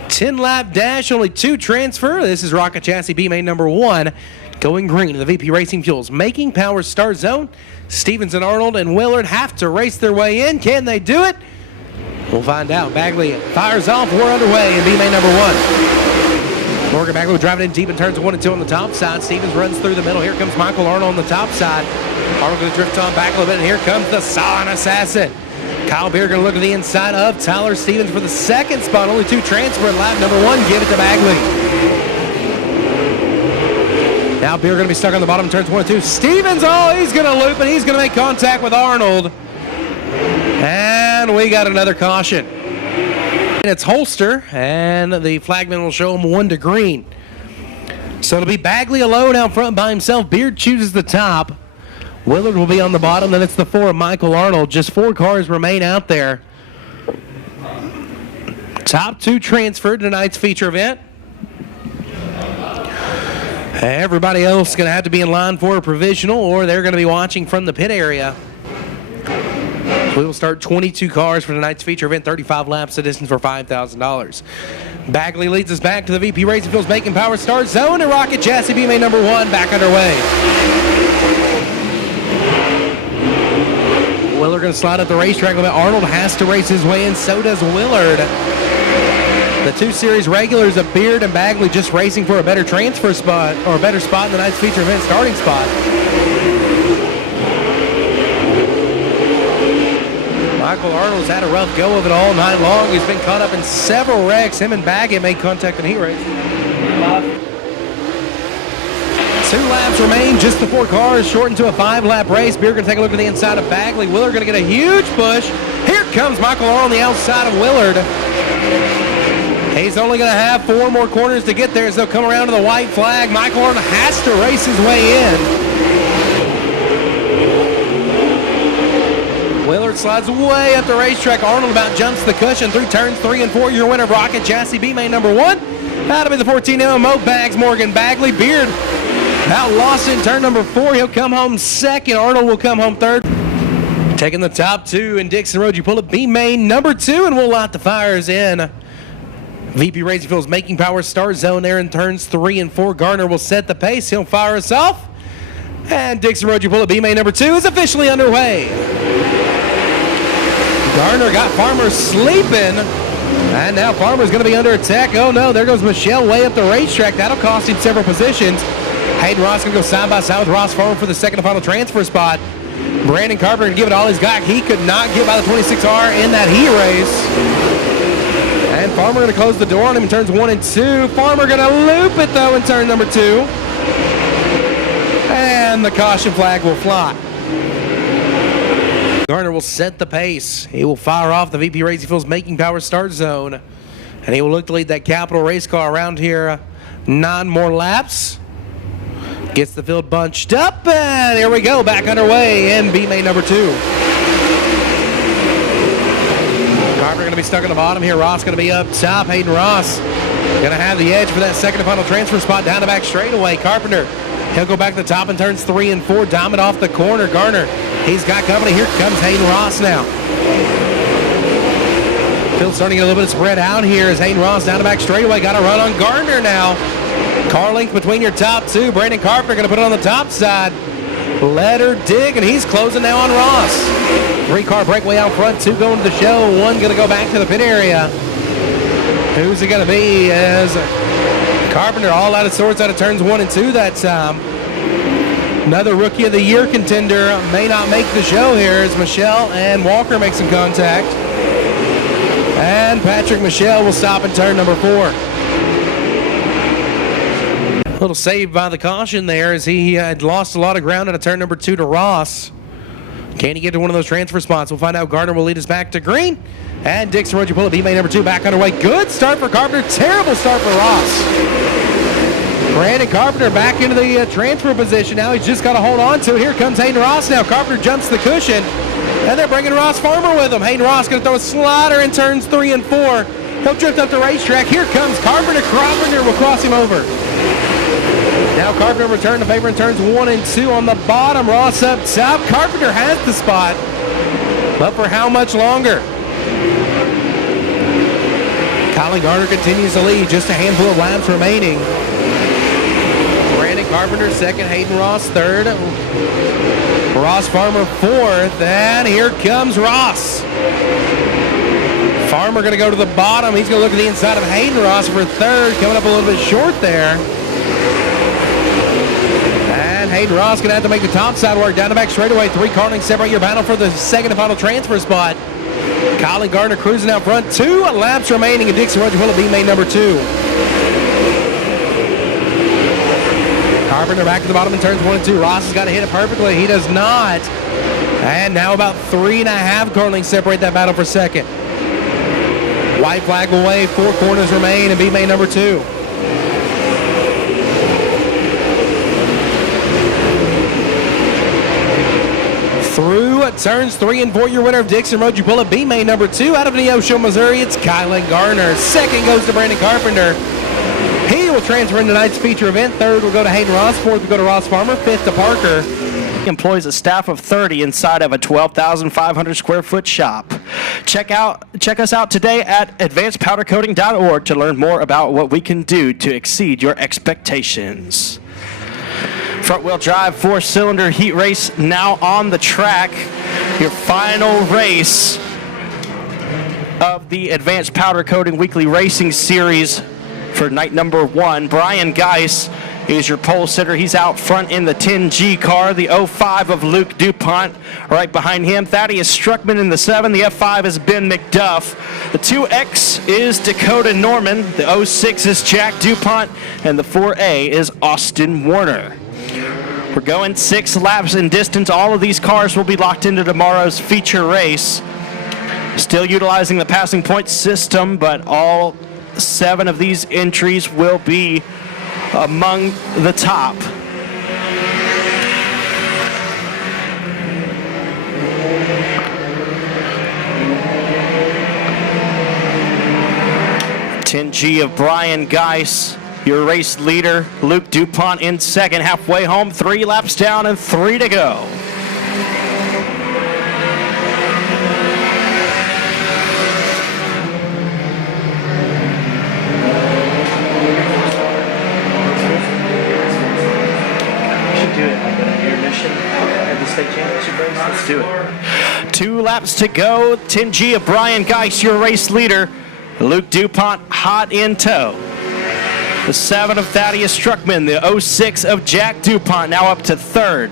10 lap dash, only 2 transfer. This is Rocket Chassis B-Main number 1. Going green in the VP Racing Fuels Making Power Start Zone. Stevens and Arnold and Willard have to race their way in. Can they do it? We'll find out. Bagley fires off. We're underway in B-Main number 1. Morgan Bagley driving in deep in turns 1 and 2 on the top side. Stevens runs through the middle. Here comes Michael Arnold on the top side. Arnold going to drift on back a little bit. And here comes the Silent Assassin. Kyle Beer going to look at the inside of Tyler Stevens for the second spot. Only 2 transfer in lap number 1. Give it to Bagley. Now Beer going to be stuck on the bottom turns 1 and 2. Stevens, oh, he's going to loop and he's going to make contact with Arnold. And we got another caution. And it's Holster, and the flagman will show him 1 to green. So it'll be Bagley alone out front by himself. Beard chooses the top. Willard will be on the bottom. Then it's the 4 of Michael Arnold. Just 4 cars remain out there. Top 2 transferred to tonight's feature event. Everybody else is going to have to be in line for a provisional, or they're going to be watching from the pit area. We will start 22 cars for tonight's feature event, 35 laps, the distance for $5,000. Bagley leads us back to the VP Racing Field's Making Power Start Zone, and Rocket Chassis B-Main number 1 back underway. Willard going to slide up the racetrack a little bit. Arnold has to race his way in, so does Willard. The 2 series regulars of Beard and Bagley just racing for a better transfer spot, or a better spot in the night's feature event starting spot. Michael Arnold's had a rough go of it all night long. He's been caught up in several wrecks. Him and Baggett made contact in heat race. 2 laps remain, just the 4 cars shortened to a 5-lap race. Beard going to take a look at the inside of Bagley. Willard going to get a huge push. Here comes Michael Arnold on the outside of Willard. He's only going to have 4 more corners to get there as they'll come around to the white flag. Michael Arnold has to race his way in. Willard slides way up the racetrack. Arnold about jumps the cushion through turns 3 and 4. Your winner, Rocket Chassis B-Main number 1. That'll be the 14 MMO Bags, Morgan Bagley. Beard out lost in turn number 4. He'll come home second. Arnold will come home third. Taking the top 2 in Dixon Road, you pull up B-Main number 2, and we'll light the fires in. VP Racing Field's Making Power Start Zone there in turns 3 and 4. Garner will set the pace. He'll fire us off. And Dixon Road, you pull up B-Main number 2 is officially underway. Garner got Farmer sleeping, and now Farmer's going to be under attack. Oh no, there goes Michelle way up the racetrack. That'll cost him several positions. Hayden Ross going to go side by side with Ross Farmer for the second and final transfer spot. Brandon Carpenter going to give it all he's got. He could not get by the 26R in that heat race. And Farmer going to close the door on him in turns 1 and 2. Farmer going to loop it though in turn number 2. And the caution flag will fly. Garner will set the pace. He will fire off the VP Racing Field's Making Power Start Zone. And he will look to lead that Capital race car around here 9 more laps. Gets the field bunched up, and here we go, back underway in B-Main number 2. Carpenter going to be stuck on the bottom here. Ross going to be up top. Hayden Ross going to have the edge for that second and final transfer spot down the back straightaway. Carpenter, he'll go back to the top in turns 3 and 4. Diamond off the corner. Garner, he's got company. Here comes Hayden Ross now. Field starting to get a little bit of spread out here as Hayden Ross down the back straightaway. Got a run on Garner now. Car length between your top 2. Brandon Carpenter going to put it on the top side. Let her dig, and he's closing now on Ross. 3-car breakaway out front, 2 going to the show, 1 going to go back to the pit area. Who's it going to be as Carpenter all out of sorts out of turns 1 and 2 that time. Another Rookie of the Year contender may not make the show here as Michelle and Walker make some contact. And Patrick Michelle will stop in turn number 4. A little saved by the caution there as he had lost a lot of ground out of turn number 2 to Ross. Can he get to one of those transfer spots? We'll find out. Gardner will lead us back to green. And Dixon Road, you pull up B-Main number 2 back underway. Good start for Carpenter. Terrible start for Ross. Brandon Carpenter back into the transfer position. Now he's just got to hold on to it. Here comes Hayden Ross now. Carpenter jumps the cushion. And they're bringing Ross Farmer with him. Hayden Ross going to throw a slider in turns 3 and 4. He'll drift up the racetrack. Here comes Carpenter. Carpenter will cross him over. Now Carpenter return to favor in turns 1 and 2 on the bottom. Ross up top. Carpenter has the spot. But for how much longer? Colin Garner continues to lead. Just a handful of laps remaining. Brandon Carpenter second. Hayden Ross third. Ross Farmer fourth. And here comes Ross. Farmer going to go to the bottom. He's going to look at the inside of Hayden Ross for third. Coming up a little bit short there. And Hayden Ross going to have to make the top side work. Down the back straightaway. 3 car lengths separate your battle for the second and final transfer spot. Colin Gardner cruising out front. 2 laps remaining in Dixon Road. Will it be main number 2? Carpenter back to the bottom in turns 1 and 2. Ross has got to hit it perfectly. He does not. And now about 3.5 car lengths separate that battle for second. White flag away. 4 corners remain and be main number 2. Through turns 3 and 4, your winner of Dixon Road, you pull up B-Main number 2 out of Neosho, Missouri. It's Kylan Garner. Second goes to Brandon Carpenter. He will transfer into tonight's feature event. Third will go to Hayden Ross. Fourth will go to Ross Farmer. Fifth to Parker. Employs a staff of 30 inside of a 12,500 square foot shop. Check us out today at advancedpowdercoating.org to learn more about what we can do to exceed your expectations. Front wheel drive 4-cylinder heat race now on the track. Your final race of the Advanced Powder Coating Weekly Racing Series for night number 1. Brian Geis is your pole sitter. He's out front in the 10G car, the 05 of Luke DuPont. Right behind him, Thaddeus Struckman in the 7. The F5 is Ben McDuff. The 2X is Dakota Norman. The 06 is Jack DuPont. And the 4A is Austin Warner. We're going 6 laps in distance. All of these cars will be locked into tomorrow's feature race. Still utilizing the passing point system, but all 7 of these entries will be among the top. .10G of Brian Geis, your race leader. Luke DuPont in second, halfway home, 3 laps down and 3 to go. Let's do it. 2 laps to go. 10G of Brian Geis, your race leader. Luke DuPont hot in tow. The 7 of Thaddeus Struckman. The 06 of Jack DuPont now up to 3rd.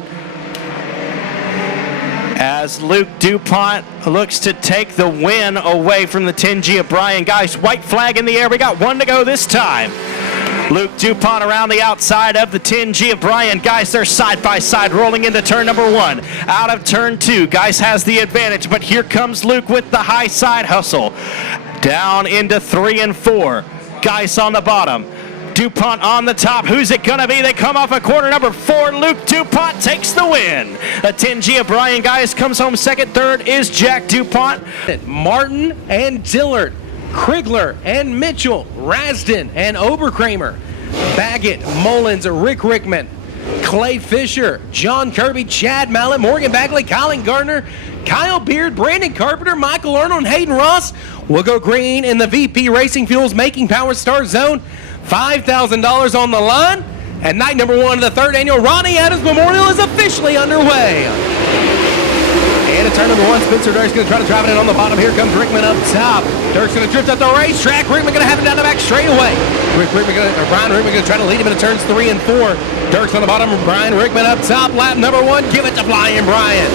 As Luke DuPont looks to take the win away from the 10G of Brian Geis. White flag in the air. We got 1 to go this time. Luke DuPont around the outside of the 10G of Brian Geis. They're side by side rolling into turn number 1. Out of turn 2, Geis has the advantage, but here comes Luke with the high side hustle. Down into 3 and 4. Geis on the bottom. DuPont on the top. Who's it going to be? They come off a corner number 4. Luke DuPont takes the win. The 10G of Brian Geis comes home second. Third is Jack DuPont. Martin and Dillard. Krigler and Mitchell, Rasden and Oberkramer, Baggett, Mullins, Rick Rickman, Clay Fisher, John Kirby, Chad Mallett, Morgan Bagley, Colin Gardner, Kyle Beard, Brandon Carpenter, Michael Arnold, and Hayden Ross will go green in the VP Racing Fuels Making Power Star Zone. $5,000 on the line, and night number 1 of the 3rd annual Ronny Adams Memorial is officially underway. And at turn number 1, Spencer Dirk's going to try to drive it in on the bottom. Here comes Rickman up top. Dirk's going to drift up the racetrack. Rickman going to have it down the back straightaway. Brian Rickman going to try to lead him into turns 3 and 4. Dirk's on the bottom. Brian Rickman up top. Lap number 1. Give it to Flying Brian.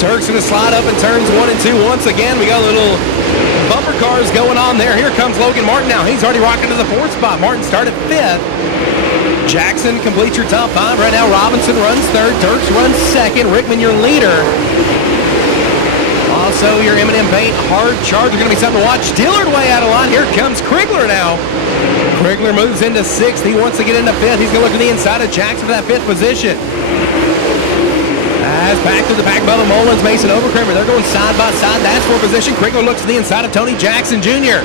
Dirk's going to slide up in turns 1 and 2. Once again, we got a little bumper cars going on there. Here comes Logan Martin now. He's already rocking to the 4th spot. Martin started 5th. Jackson completes your top 5. Right now, Robinson runs 3rd. Dirks runs 2nd. Rickman, your leader. Also, your M&M Paint hard charge are going to be something to watch. Dillard way out of line. Here comes Krigler now. Krigler moves into 6th. He wants to get into 5th. He's going to look to the inside of Jackson for that 5th position. As back to the pack, Bubba Mullins, Mason Overkramer. They're going side by side. That's for position. Krigler looks to the inside of Tony Jackson Jr.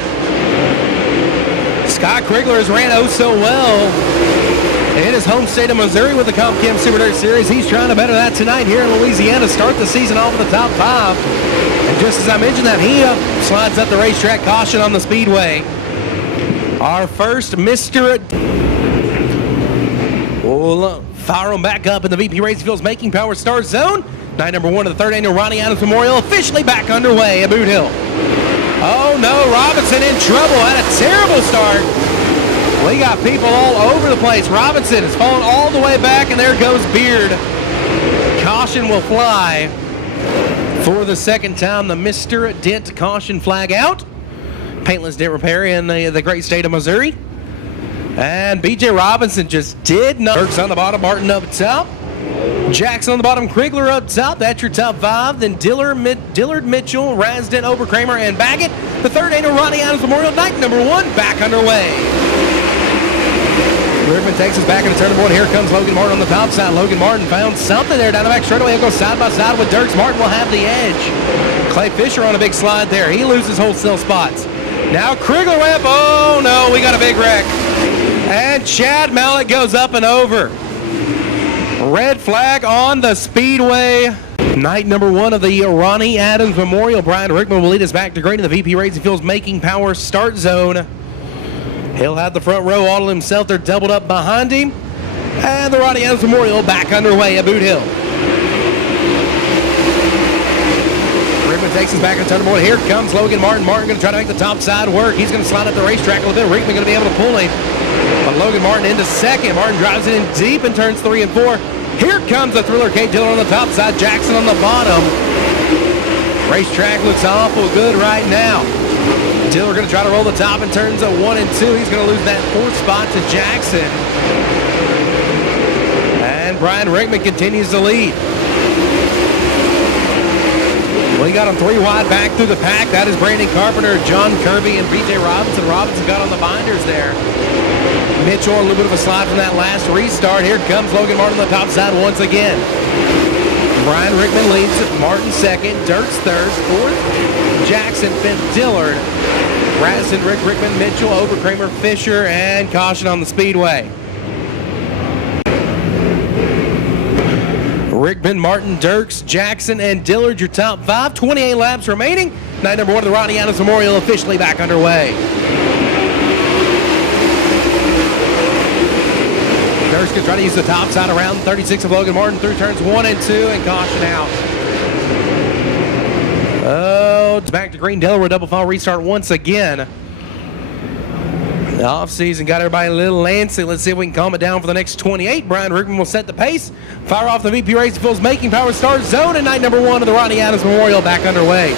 Scott Krigler has ran oh so well in his home state of Missouri with the Comp Chem Super Dirt Series. He's trying to better that tonight here in Louisiana. Start the season off in the top 5. And just as I mentioned that, he slides up the racetrack. Caution on the Speedway. Our first Mr. We'll fire him back up in the VP Racing Fuels Making Power Star Zone. Night number 1 of the 3rd annual Ronny Adams Memorial officially back underway at Boothill. Oh no, Robinson in trouble. Had a terrible start. We got people all over the place. Robinson is falling all the way back, and there goes Beard. Caution will fly for the 2nd time. The Mr. Dent caution flag out. Paintless dent repair in the great state of Missouri. And B.J. Robinson just did not. Dirks on the bottom, Martin up top. Jackson on the bottom, Krigler up top. That's your top 5. Then Dillard, Mitchell, Rasden, Oberkramer, and Baggett. The 3rd annual Ronny Adams Memorial Night number 1 back underway. Rickman takes us back into turn number 1. Here comes Logan Martin on the top side. Logan Martin found something there down the back straightaway. He'll go side by side with Dirks. Martin will have the edge. Clay Fisher on a big slide there. He loses wholesale spots. Now Krigler Web. Oh no, we got a big wreck. And Chad Mallett goes up and over. Red flag on the Speedway. Night number 1 of the Ronny Adams Memorial. Brian Rickman will lead us back to green in the VP Racing Fuels Making Power start zone. He'll have the front row all to himself. They're doubled up behind him. And the Ronny Adams Memorial back underway at Boothill. Rickman takes us back in turn number 1. Here comes Logan Martin. Martin going to try to make the top side work. He's going to slide up the racetrack a little bit. Rickman going to be able to pull him. But Logan Martin into second. Martin drives it in deep in turns 3 and 4. Here comes the thriller Kate Dillon on the top side. Jackson on the bottom. Racetrack looks awful good right now. Dillon going to try to roll the top in turns 1 and 2. He's going to lose that 4th spot to Jackson. And Brian Rickman continues to lead. We got him 3 wide back through the pack. That is Brandon Carpenter, John Kirby, and BJ Robinson. Robinson got on the binders there. Mitchell, a little bit of a slide from that last restart. Here comes Logan Martin on the top side once again. Brian Rickman leads, Martin second, Dirks third, fourth, Jackson fifth, Dillard, Radisson, Rickman, Mitchell, over Kramer, Fisher, and caution on the Speedway. Rickman, Martin, Dirks, Jackson, and Dillard, your top 5. 28 laps remaining. Night number 1 of the Ronny Adams Memorial officially back underway. Dirks going to try to use the top side around 36 of Logan Martin through turns 1 and 2 and caution out. Oh, it's back to green. Delaware double file restart once again. The offseason got everybody a little antsy. Let's see if we can calm it down for the next 28. Brian Rickman will set the pace. Fire off the VP Racing Fuels Making Power start zone, and night number 1 of the Ronny Adams Memorial back underway.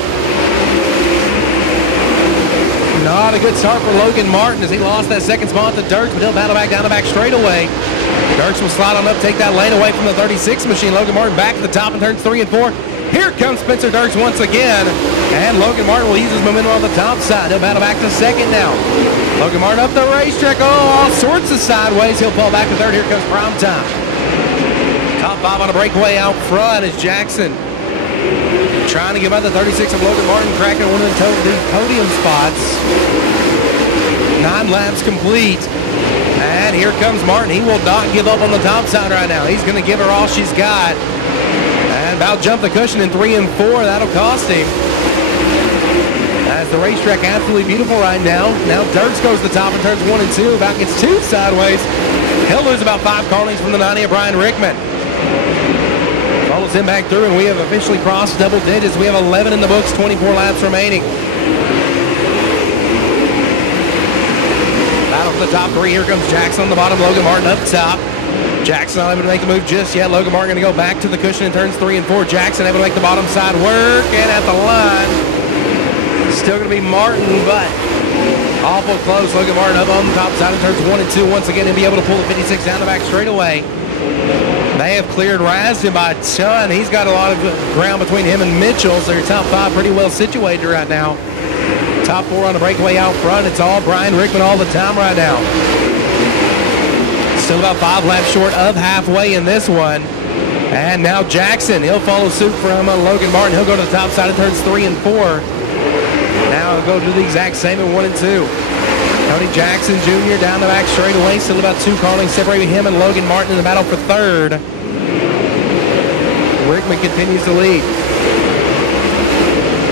Not a good start for Logan Martin as he lost that second spot to Dirks, but he'll battle back down the back straightaway. Dirks will slide on up, take that lane away from the 36 machine. Logan Martin back to the top in turns 3 and 4. Here comes Spencer Dirks once again, and Logan Martin will use his momentum on the top side. He'll battle back to second now. Logan Martin up the racetrack, all sorts of sideways. He'll fall back to third. Here comes Prime Time. Top 5 on a breakaway out front is Jackson trying to give out the 36 of Logan Martin, cracking one of the podium spots. 9 laps complete. And here comes Martin. He will not give up on the top side right now. He's going to give her all she's got. And about jump the cushion in 3 and 4. That'll cost him. As the racetrack absolutely beautiful right now. Now Dirks goes to the top and turns 1 and 2. About gets 2 sideways. He'll lose about 5 car lengths from the 90 of Brian Rickman. Follows him back through, and we have officially crossed double digits. We have 11 in the books, 24 laps remaining. Battle for the top 3. Here comes Jackson on the bottom, Logan Martin up top. Jackson not able to make the move just yet. Logan Martin going to go back to the cushion in turns 3 and 4. Jackson able to make the bottom side work, and at the line, still going to be Martin, but awful close. Logan Martin up on the top side in turns 1 and 2 once again, and be able to pull the 56 down the back straightaway. They have cleared Rasden by a ton. He's got a lot of ground between him and Mitchell, so your top 5 pretty well situated right now. Top 4 on the breakaway out front. It's all Brian Rickman all the time right now. Still about 5 laps short of halfway in this one. And now Jackson, he'll follow suit from Logan Martin. He'll go to the top side of turns 3 and 4. Now he'll go do the exact same in 1 and 2. Tony Jackson Jr. down the back straightaway. Still about 2 car lengths separating him and Logan Martin in the battle for third. Rickman continues to lead.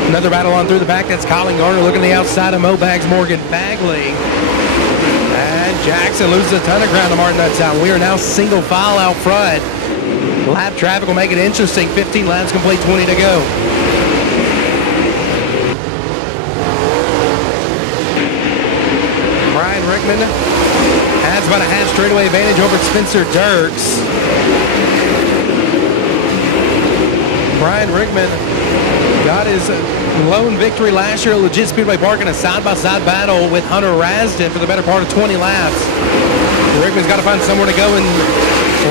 Another battle on through the back. That's Colin Garner looking to the outside of Mo Bags Morgan Bagley. And Jackson loses a ton of ground to Martin that time. We are now single file out front. Lap traffic will make it interesting. 15 laps complete, 20 to go. Brian Rickman has about a half straightaway advantage over Spencer Dirks. Brian Rickman got his lone victory last year at Legit Speedway Park in a side-by-side battle with Hunter Rasden for the better part of 20 laps. Rickman's got to find somewhere to go in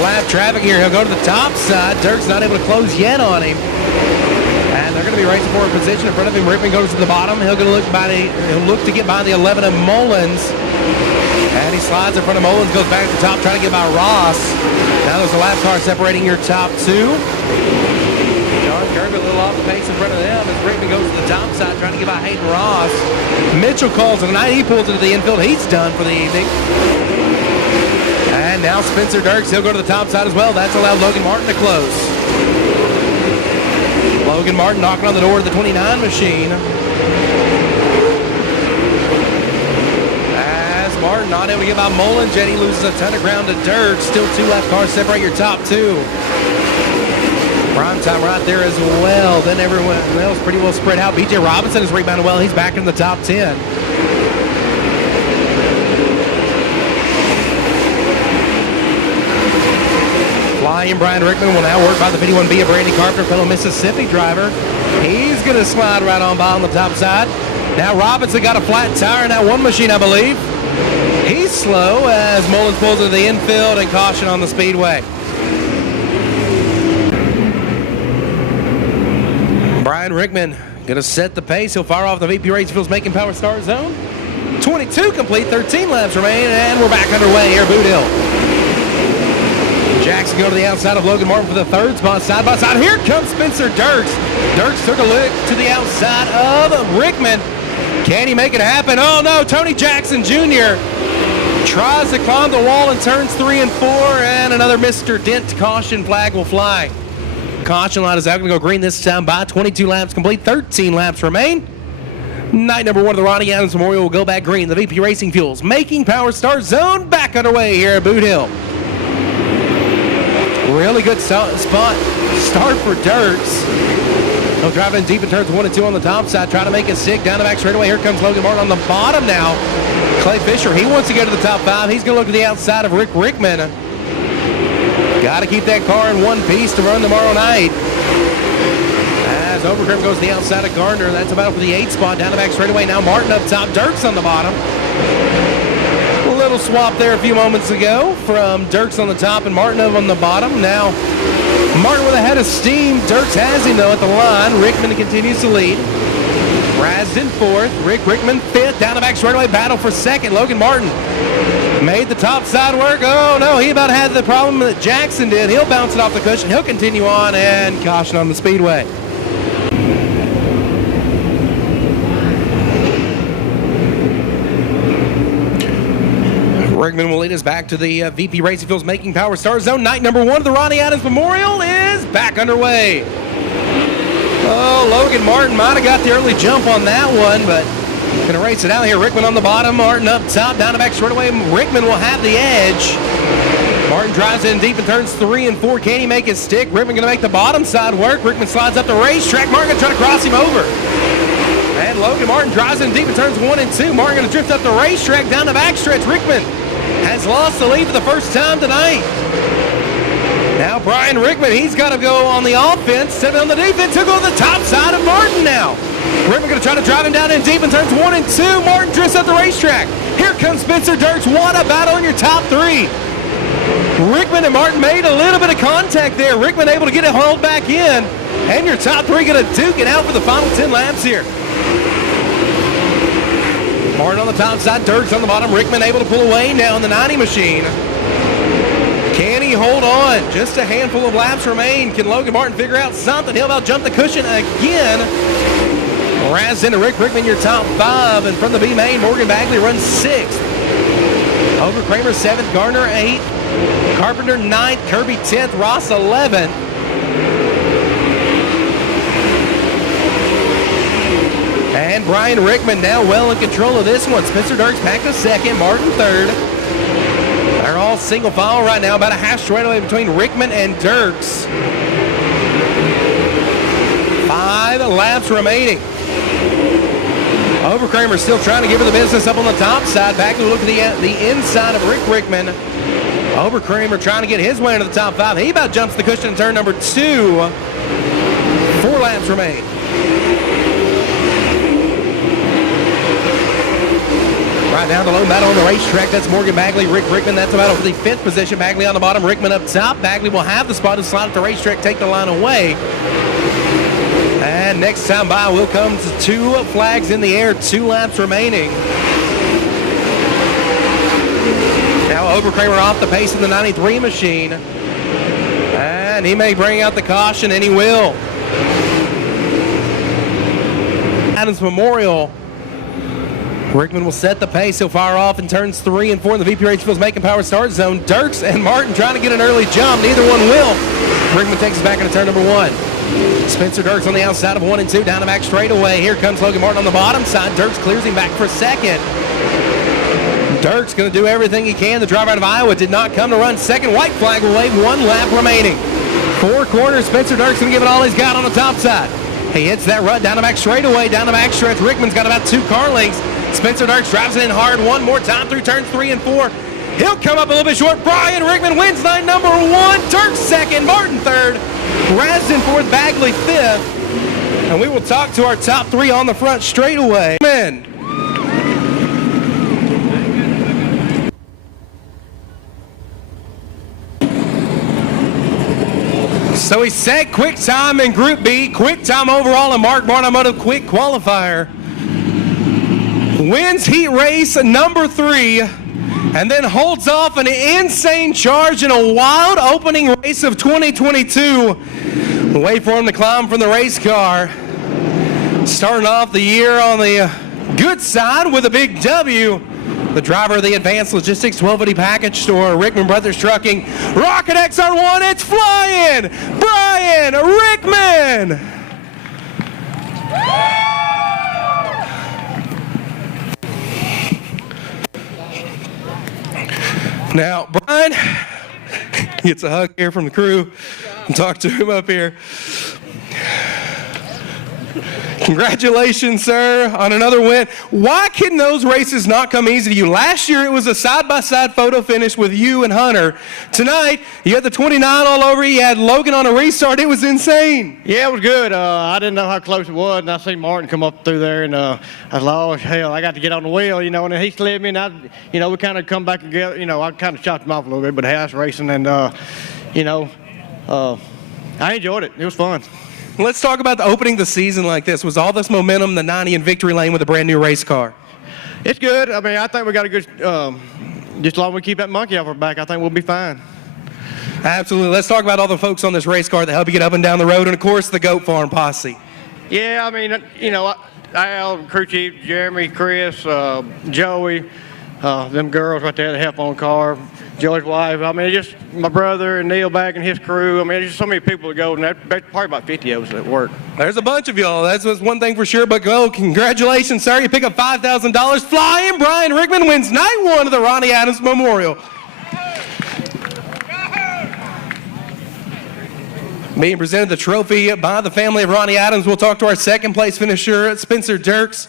lap traffic here. He'll go to the top side. Dirk's not able to close yet on him. And they're going to be racing for a position in front of him. Rickman goes to the bottom. He'll look to get by the 11 of Mullins. And he slides in front of Mullins, goes back to the top, trying to get by Ross. Now there's a lap car separating your top 2. Ron Kirby a little off the pace in front of them as Rickman goes to the top side trying to give out Hayden Ross. Mitchell calls it a night. He pulls into the infield. He's done for the evening. And now Spencer Dirks, he'll go to the top side as well. That's allowed Logan Martin to close. Logan Martin knocking on the door of the 29 machine. As Martin not able to give out Mullen. Jetty loses a ton of ground to Dirks. Still 2 left cars separate your top 2. Prime time right there as well. Then everyone else pretty well spread out. BJ Robinson has rebounded well. He's back in the top 10. Flying Brian Rickman will now work by the 51B of Randy Carpenter, fellow Mississippi driver. He's going to slide right on by on the top side. Now Robinson got a flat tire in that one machine, I believe. He's slow as Mullins pulls into the infield and caution on the Speedway. Brian Rickman going to set the pace. He'll fire off the VP Racing Fuels Making Power Start Zone. 22 complete, 13 laps remain, and we're back underway here at Boothill. Jackson go to the outside of Logan Martin for the third spot, side by side. Here comes Spencer Dirks. Dirks took a look to the outside of Rickman. Can he make it happen? Oh no, Tony Jackson Jr. tries to climb the wall in turns 3 and 4, and another Mr. Dent caution flag will fly. Caution light is out, going to go green this time by 22 laps complete, 13 laps remain. Night number 1 of the Ronny Adams Memorial will go back green. The VP Racing Fuels Making Power Start Zone back underway here at Boothill. Really good start for Dirks. He'll drive in deep in turns 1 and 2 on the top side, trying to make it stick down the back straightaway. Here comes Logan Martin on the bottom now. Clay Fisher, he wants to get to the top 5. He's going to look to the outside of Rick Rickman. Got to keep that car in one piece to run tomorrow night. As Overcrim goes to the outside of Gardner. That's about for the 8th spot down the back straightaway. Now Martin up top, Dirks on the bottom. A little swap there a few moments ago from Dirks on the top and Martin on the bottom. Now Martin with a head of steam. Dirks has him though at the line. Rickman continues to lead. Rasden 4th. Rick Rickman 5th. Down the back straightaway. Battle for 2nd. Logan Martin made the top side work. Oh no, he about had the problem that Jackson did. He'll bounce it off the cushion. He'll continue on and caution on the Speedway. Rickman will lead us back to the VP Racing Fuels Making Power Start Zone. Night number 1 of the Ronny Adams Memorial is back underway. Oh, Logan Martin might have got the early jump on that one, but going to race it out here. Rickman on the bottom, Martin up top, down the back straightaway. Rickman will have the edge. Martin drives in deep in turns 3 and 4. Can he make it stick? Rickman going to make the bottom side work. Rickman slides up the racetrack. Martin going to try to cross him over. And Logan Martin drives in deep in turns 1 and 2. Martin going to drift up the racetrack down the backstretch. Rickman has lost the lead for the first time tonight. Now Brian Rickman, he's got to go on the offense, stepping on the defense. He'll go to the top side of Martin now. Rickman going to try to drive him down in deep in turns 1 and 2. Martin drifts up the racetrack. Here comes Spencer Dirks. What a battle in your top 3. Rickman and Martin made a little bit of contact there. Rickman able to get it hauled back in. And your top 3 going to duke it out for the final 10 laps here. Martin on the top side, Dirks on the bottom. Rickman able to pull away now in the 90 machine. Can he hold on? Just a handful of laps remain. Can Logan Martin figure out something? He'll about jump the cushion again. Razz into Rick Rickman, your top 5. And from the B main, Morgan Bagley runs 6th. Over Kramer 7th, Garner 8th. Carpenter 9th, Kirby 10th, Ross 11th. And Brian Rickman now well in control of this one. Spencer Dirks back to 2nd, Martin 3rd. They're all single file right now, about a half straightaway between Rickman and Dirks. 5 laps remaining. Overkramer still trying to give her the business up on the top side. Back to look at the inside of Rick Rickman. Overkramer trying to get his way into the top 5. He about jumps the cushion in turn number 2. 4 laps remain. Right now, the low battle on the racetrack. That's Morgan Bagley, Rick Rickman. That's a battle for the 5th position. Bagley on the bottom, Rickman up top. Bagley will have the spot to slide at the racetrack, take the line away. And next time by will come to 2 flags in the air, 2 laps remaining. Now Overkramer off the pace in the 93 machine. And he may bring out the caution, and he will. Adams Memorial. Rickman will set the pace. He'll fire off in turns 3 and 4 in the VP Racingville's Macon Power start zone. Dirks and Martin trying to get an early jump. Neither one will. Rickman takes us back into turn number 1. Spencer Dirks on the outside of 1 and 2 down the back straightaway. Here comes Logan Martin on the bottom side. Dirks clears him back for second. Dirks going to do everything he can. The driver out of Iowa did not come to run second. White flag will wave, 1 lap remaining. 4 corners. Spencer Dirks going to give it all he's got on the top side. He hits that rut down the back straightaway, down the back stretch. Rickman's got about 2 car lengths. Spencer Dirks drives it in hard one more time through turns 3 and 4. He'll come up a little bit short. Brian Rickman wins night number 1. Dirks second, Martin third, Rasden fourth, Bagley fifth. And we will talk to our top 3 on the front straightaway. Man. So he set quick time in Group B, quick time overall in Mark Barn Automotive quick qualifier. Wins heat race number 3, and then holds off an insane charge in a wild opening race of 2022. Wait for him to climb from the race car. Starting off the year on the good side with a big W. The driver of the Advanced Logistics 1280 Package Store, Rickman Brothers Trucking. Rocket XR1, it's flying! Brian Rickman! Now, Brian gets a hug here from the crew and talk to him up here. Congratulations, sir, on another win. Why can those races not come easy to you? Last year, it was a side-by-side photo finish with you and Hunter. Tonight, you had the 29 all over you. You had Logan on a restart. It was insane. Yeah, it was good. I didn't know how close it was, and I seen Martin come up through there, and I was like, oh, hell, I got to get on the wheel, you know, and he slid me, and we kind of come back together. You know, I kind of chopped him off a little bit, but hey, I was racing, and, I enjoyed it. It was fun. Let's talk about the opening the season like this. Was all this momentum the 90 in victory lane with a brand new race car? It's good. I mean, I think we got a good, just as long as we keep that monkey off our back, I think we'll be fine. Absolutely. Let's talk about all the folks on this race car that help you get up and down the road, and of course the Goat Farm posse. Yeah, I mean, Al, crew chief, Jeremy, Chris, Joey, them girls right there that help on the car, Joey's wife. I mean, just my brother and Neil back and his crew. I mean, there's just so many people that go, and that's probably about 50 of us that work. There's a bunch of y'all. That's one thing for sure. But congratulations, sir. You pick up $5,000. Flying Brian Rickman wins night 1 of the Ronny Adams Memorial. Being presented the trophy by the family of Ronny Adams. We'll talk to our second place finisher, Spencer Dirks.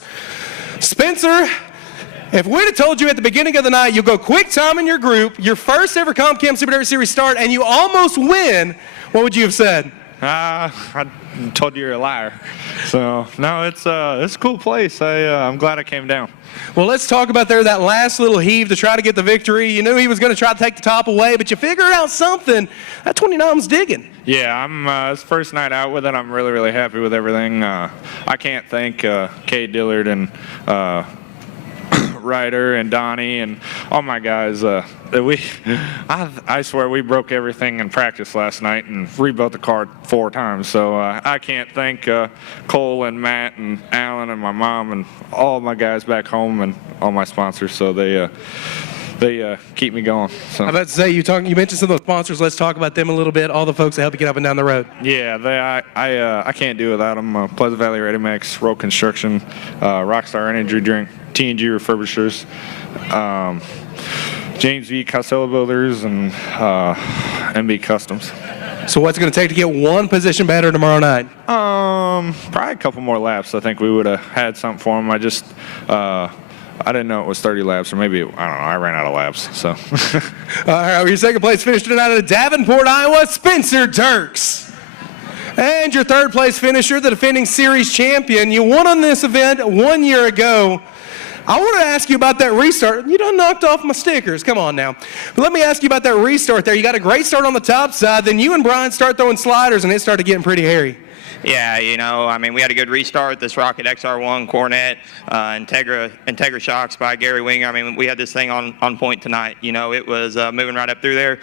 Spencer, if we'd have told you at the beginning of the night you'll go quick time in your group, your first ever Comp Cam Super Dirt Series start, and you almost win, what would you have said? I told you you're a liar. So, no, it's a cool place. I'm glad I came down. Well, let's talk about that last little heave to try to get the victory. You knew he was going to try to take the top away, but you figured out something. That 29's digging. Yeah, it's first night out with it. I'm really, really happy with everything. I can't thank Kay Dillard and Ryder and Donnie and all my guys. I swear we broke everything in practice last night and rebuilt the car 4 times. So I can't thank Cole and Matt and Alan and my mom and all my guys back home and all my sponsors. So they keep me going. So. I'm about to say, you mentioned some of those sponsors. Let's talk about them a little bit. All the folks that help you get up and down the road. Yeah, I can't do without them. Pleasant Valley Ready Mix, Road Construction, Rockstar Energy Drink, T&G Refurbishers, James V. Costello Builders, and MB Customs. So what's it going to take to get one position better tomorrow night? Probably a couple more laps. I think we would have had something for them. I didn't know it was 30 laps, or maybe, I don't know, I ran out of laps, so. All right, your second place finisher tonight out of Davenport, Iowa, Spencer Dirks. And your third place finisher, the defending series champion. You won on this event 1 year ago. I want to ask you about that restart. You done knocked off my stickers. Come on now. But let me ask you about that restart there. You got a great start on the top side. Then you and Brian start throwing sliders, and it started getting pretty hairy. Yeah, I mean, we had a good restart. This Rocket XR1, Cornet, Integra shocks by Gary Winger. I mean, we had this thing on point tonight. It was moving right up through there.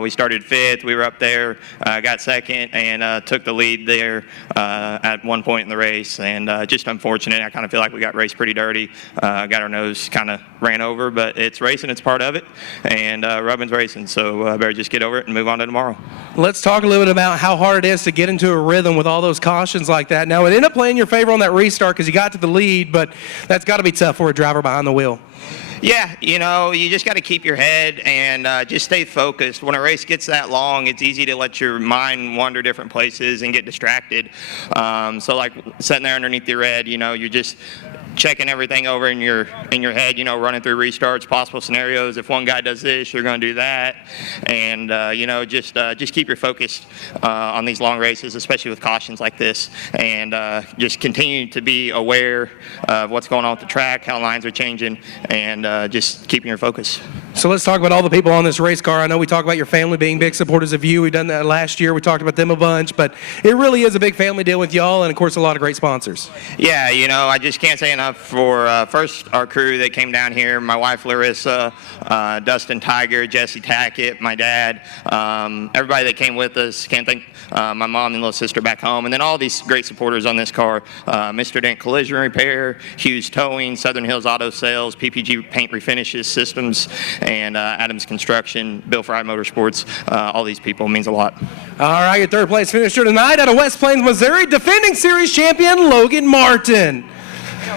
We started 5th. We were up there, got 2nd, and took the lead there at one point in the race. And just unfortunate. I kind of feel like we got raced pretty dirty. Got our nose kind of ran over, but it's racing. It's part of it. And Rubin's racing, so better just get over it and move on to tomorrow. Let's talk a little bit about how hard it is to get into a rhythm with all those cautions like that. Now, it ended up playing your favor on that restart because you got to the lead, but that's got to be tough for a driver behind the wheel. Yeah, you just got to keep your head and just stay focused. When a race gets that long, it's easy to let your mind wander different places and get distracted. So like sitting there underneath the red, you're just checking everything over in your head, running through restarts, possible scenarios. If one guy does this, you're going to do that. And, just keep your focus on these long races, especially with cautions like this. And just continue to be aware of what's going on with the track, how lines are changing, and just keeping your focus. So let's talk about all the people on this race car. I know we talk about your family being big supporters of you. We've done that last year. We talked about them a bunch, but it really is a big family deal with y'all, and of course a lot of great sponsors. Yeah, I just can't say enough for first our crew that came down here, my wife Larissa, Dustin Tiger, Jesse Tackett, my dad, everybody that came with us. Can't thank my mom and little sister back home, and then all these great supporters on this car, Mr. Dent Collision Repair, Hughes Towing, Southern Hills Auto Sales, PPG Paint Refinishes Systems, and Adams Construction, Bill Fry Motorsports. All these people means a lot. All right, your third place finisher tonight out of West Plains, Missouri, defending series champion Logan Martin.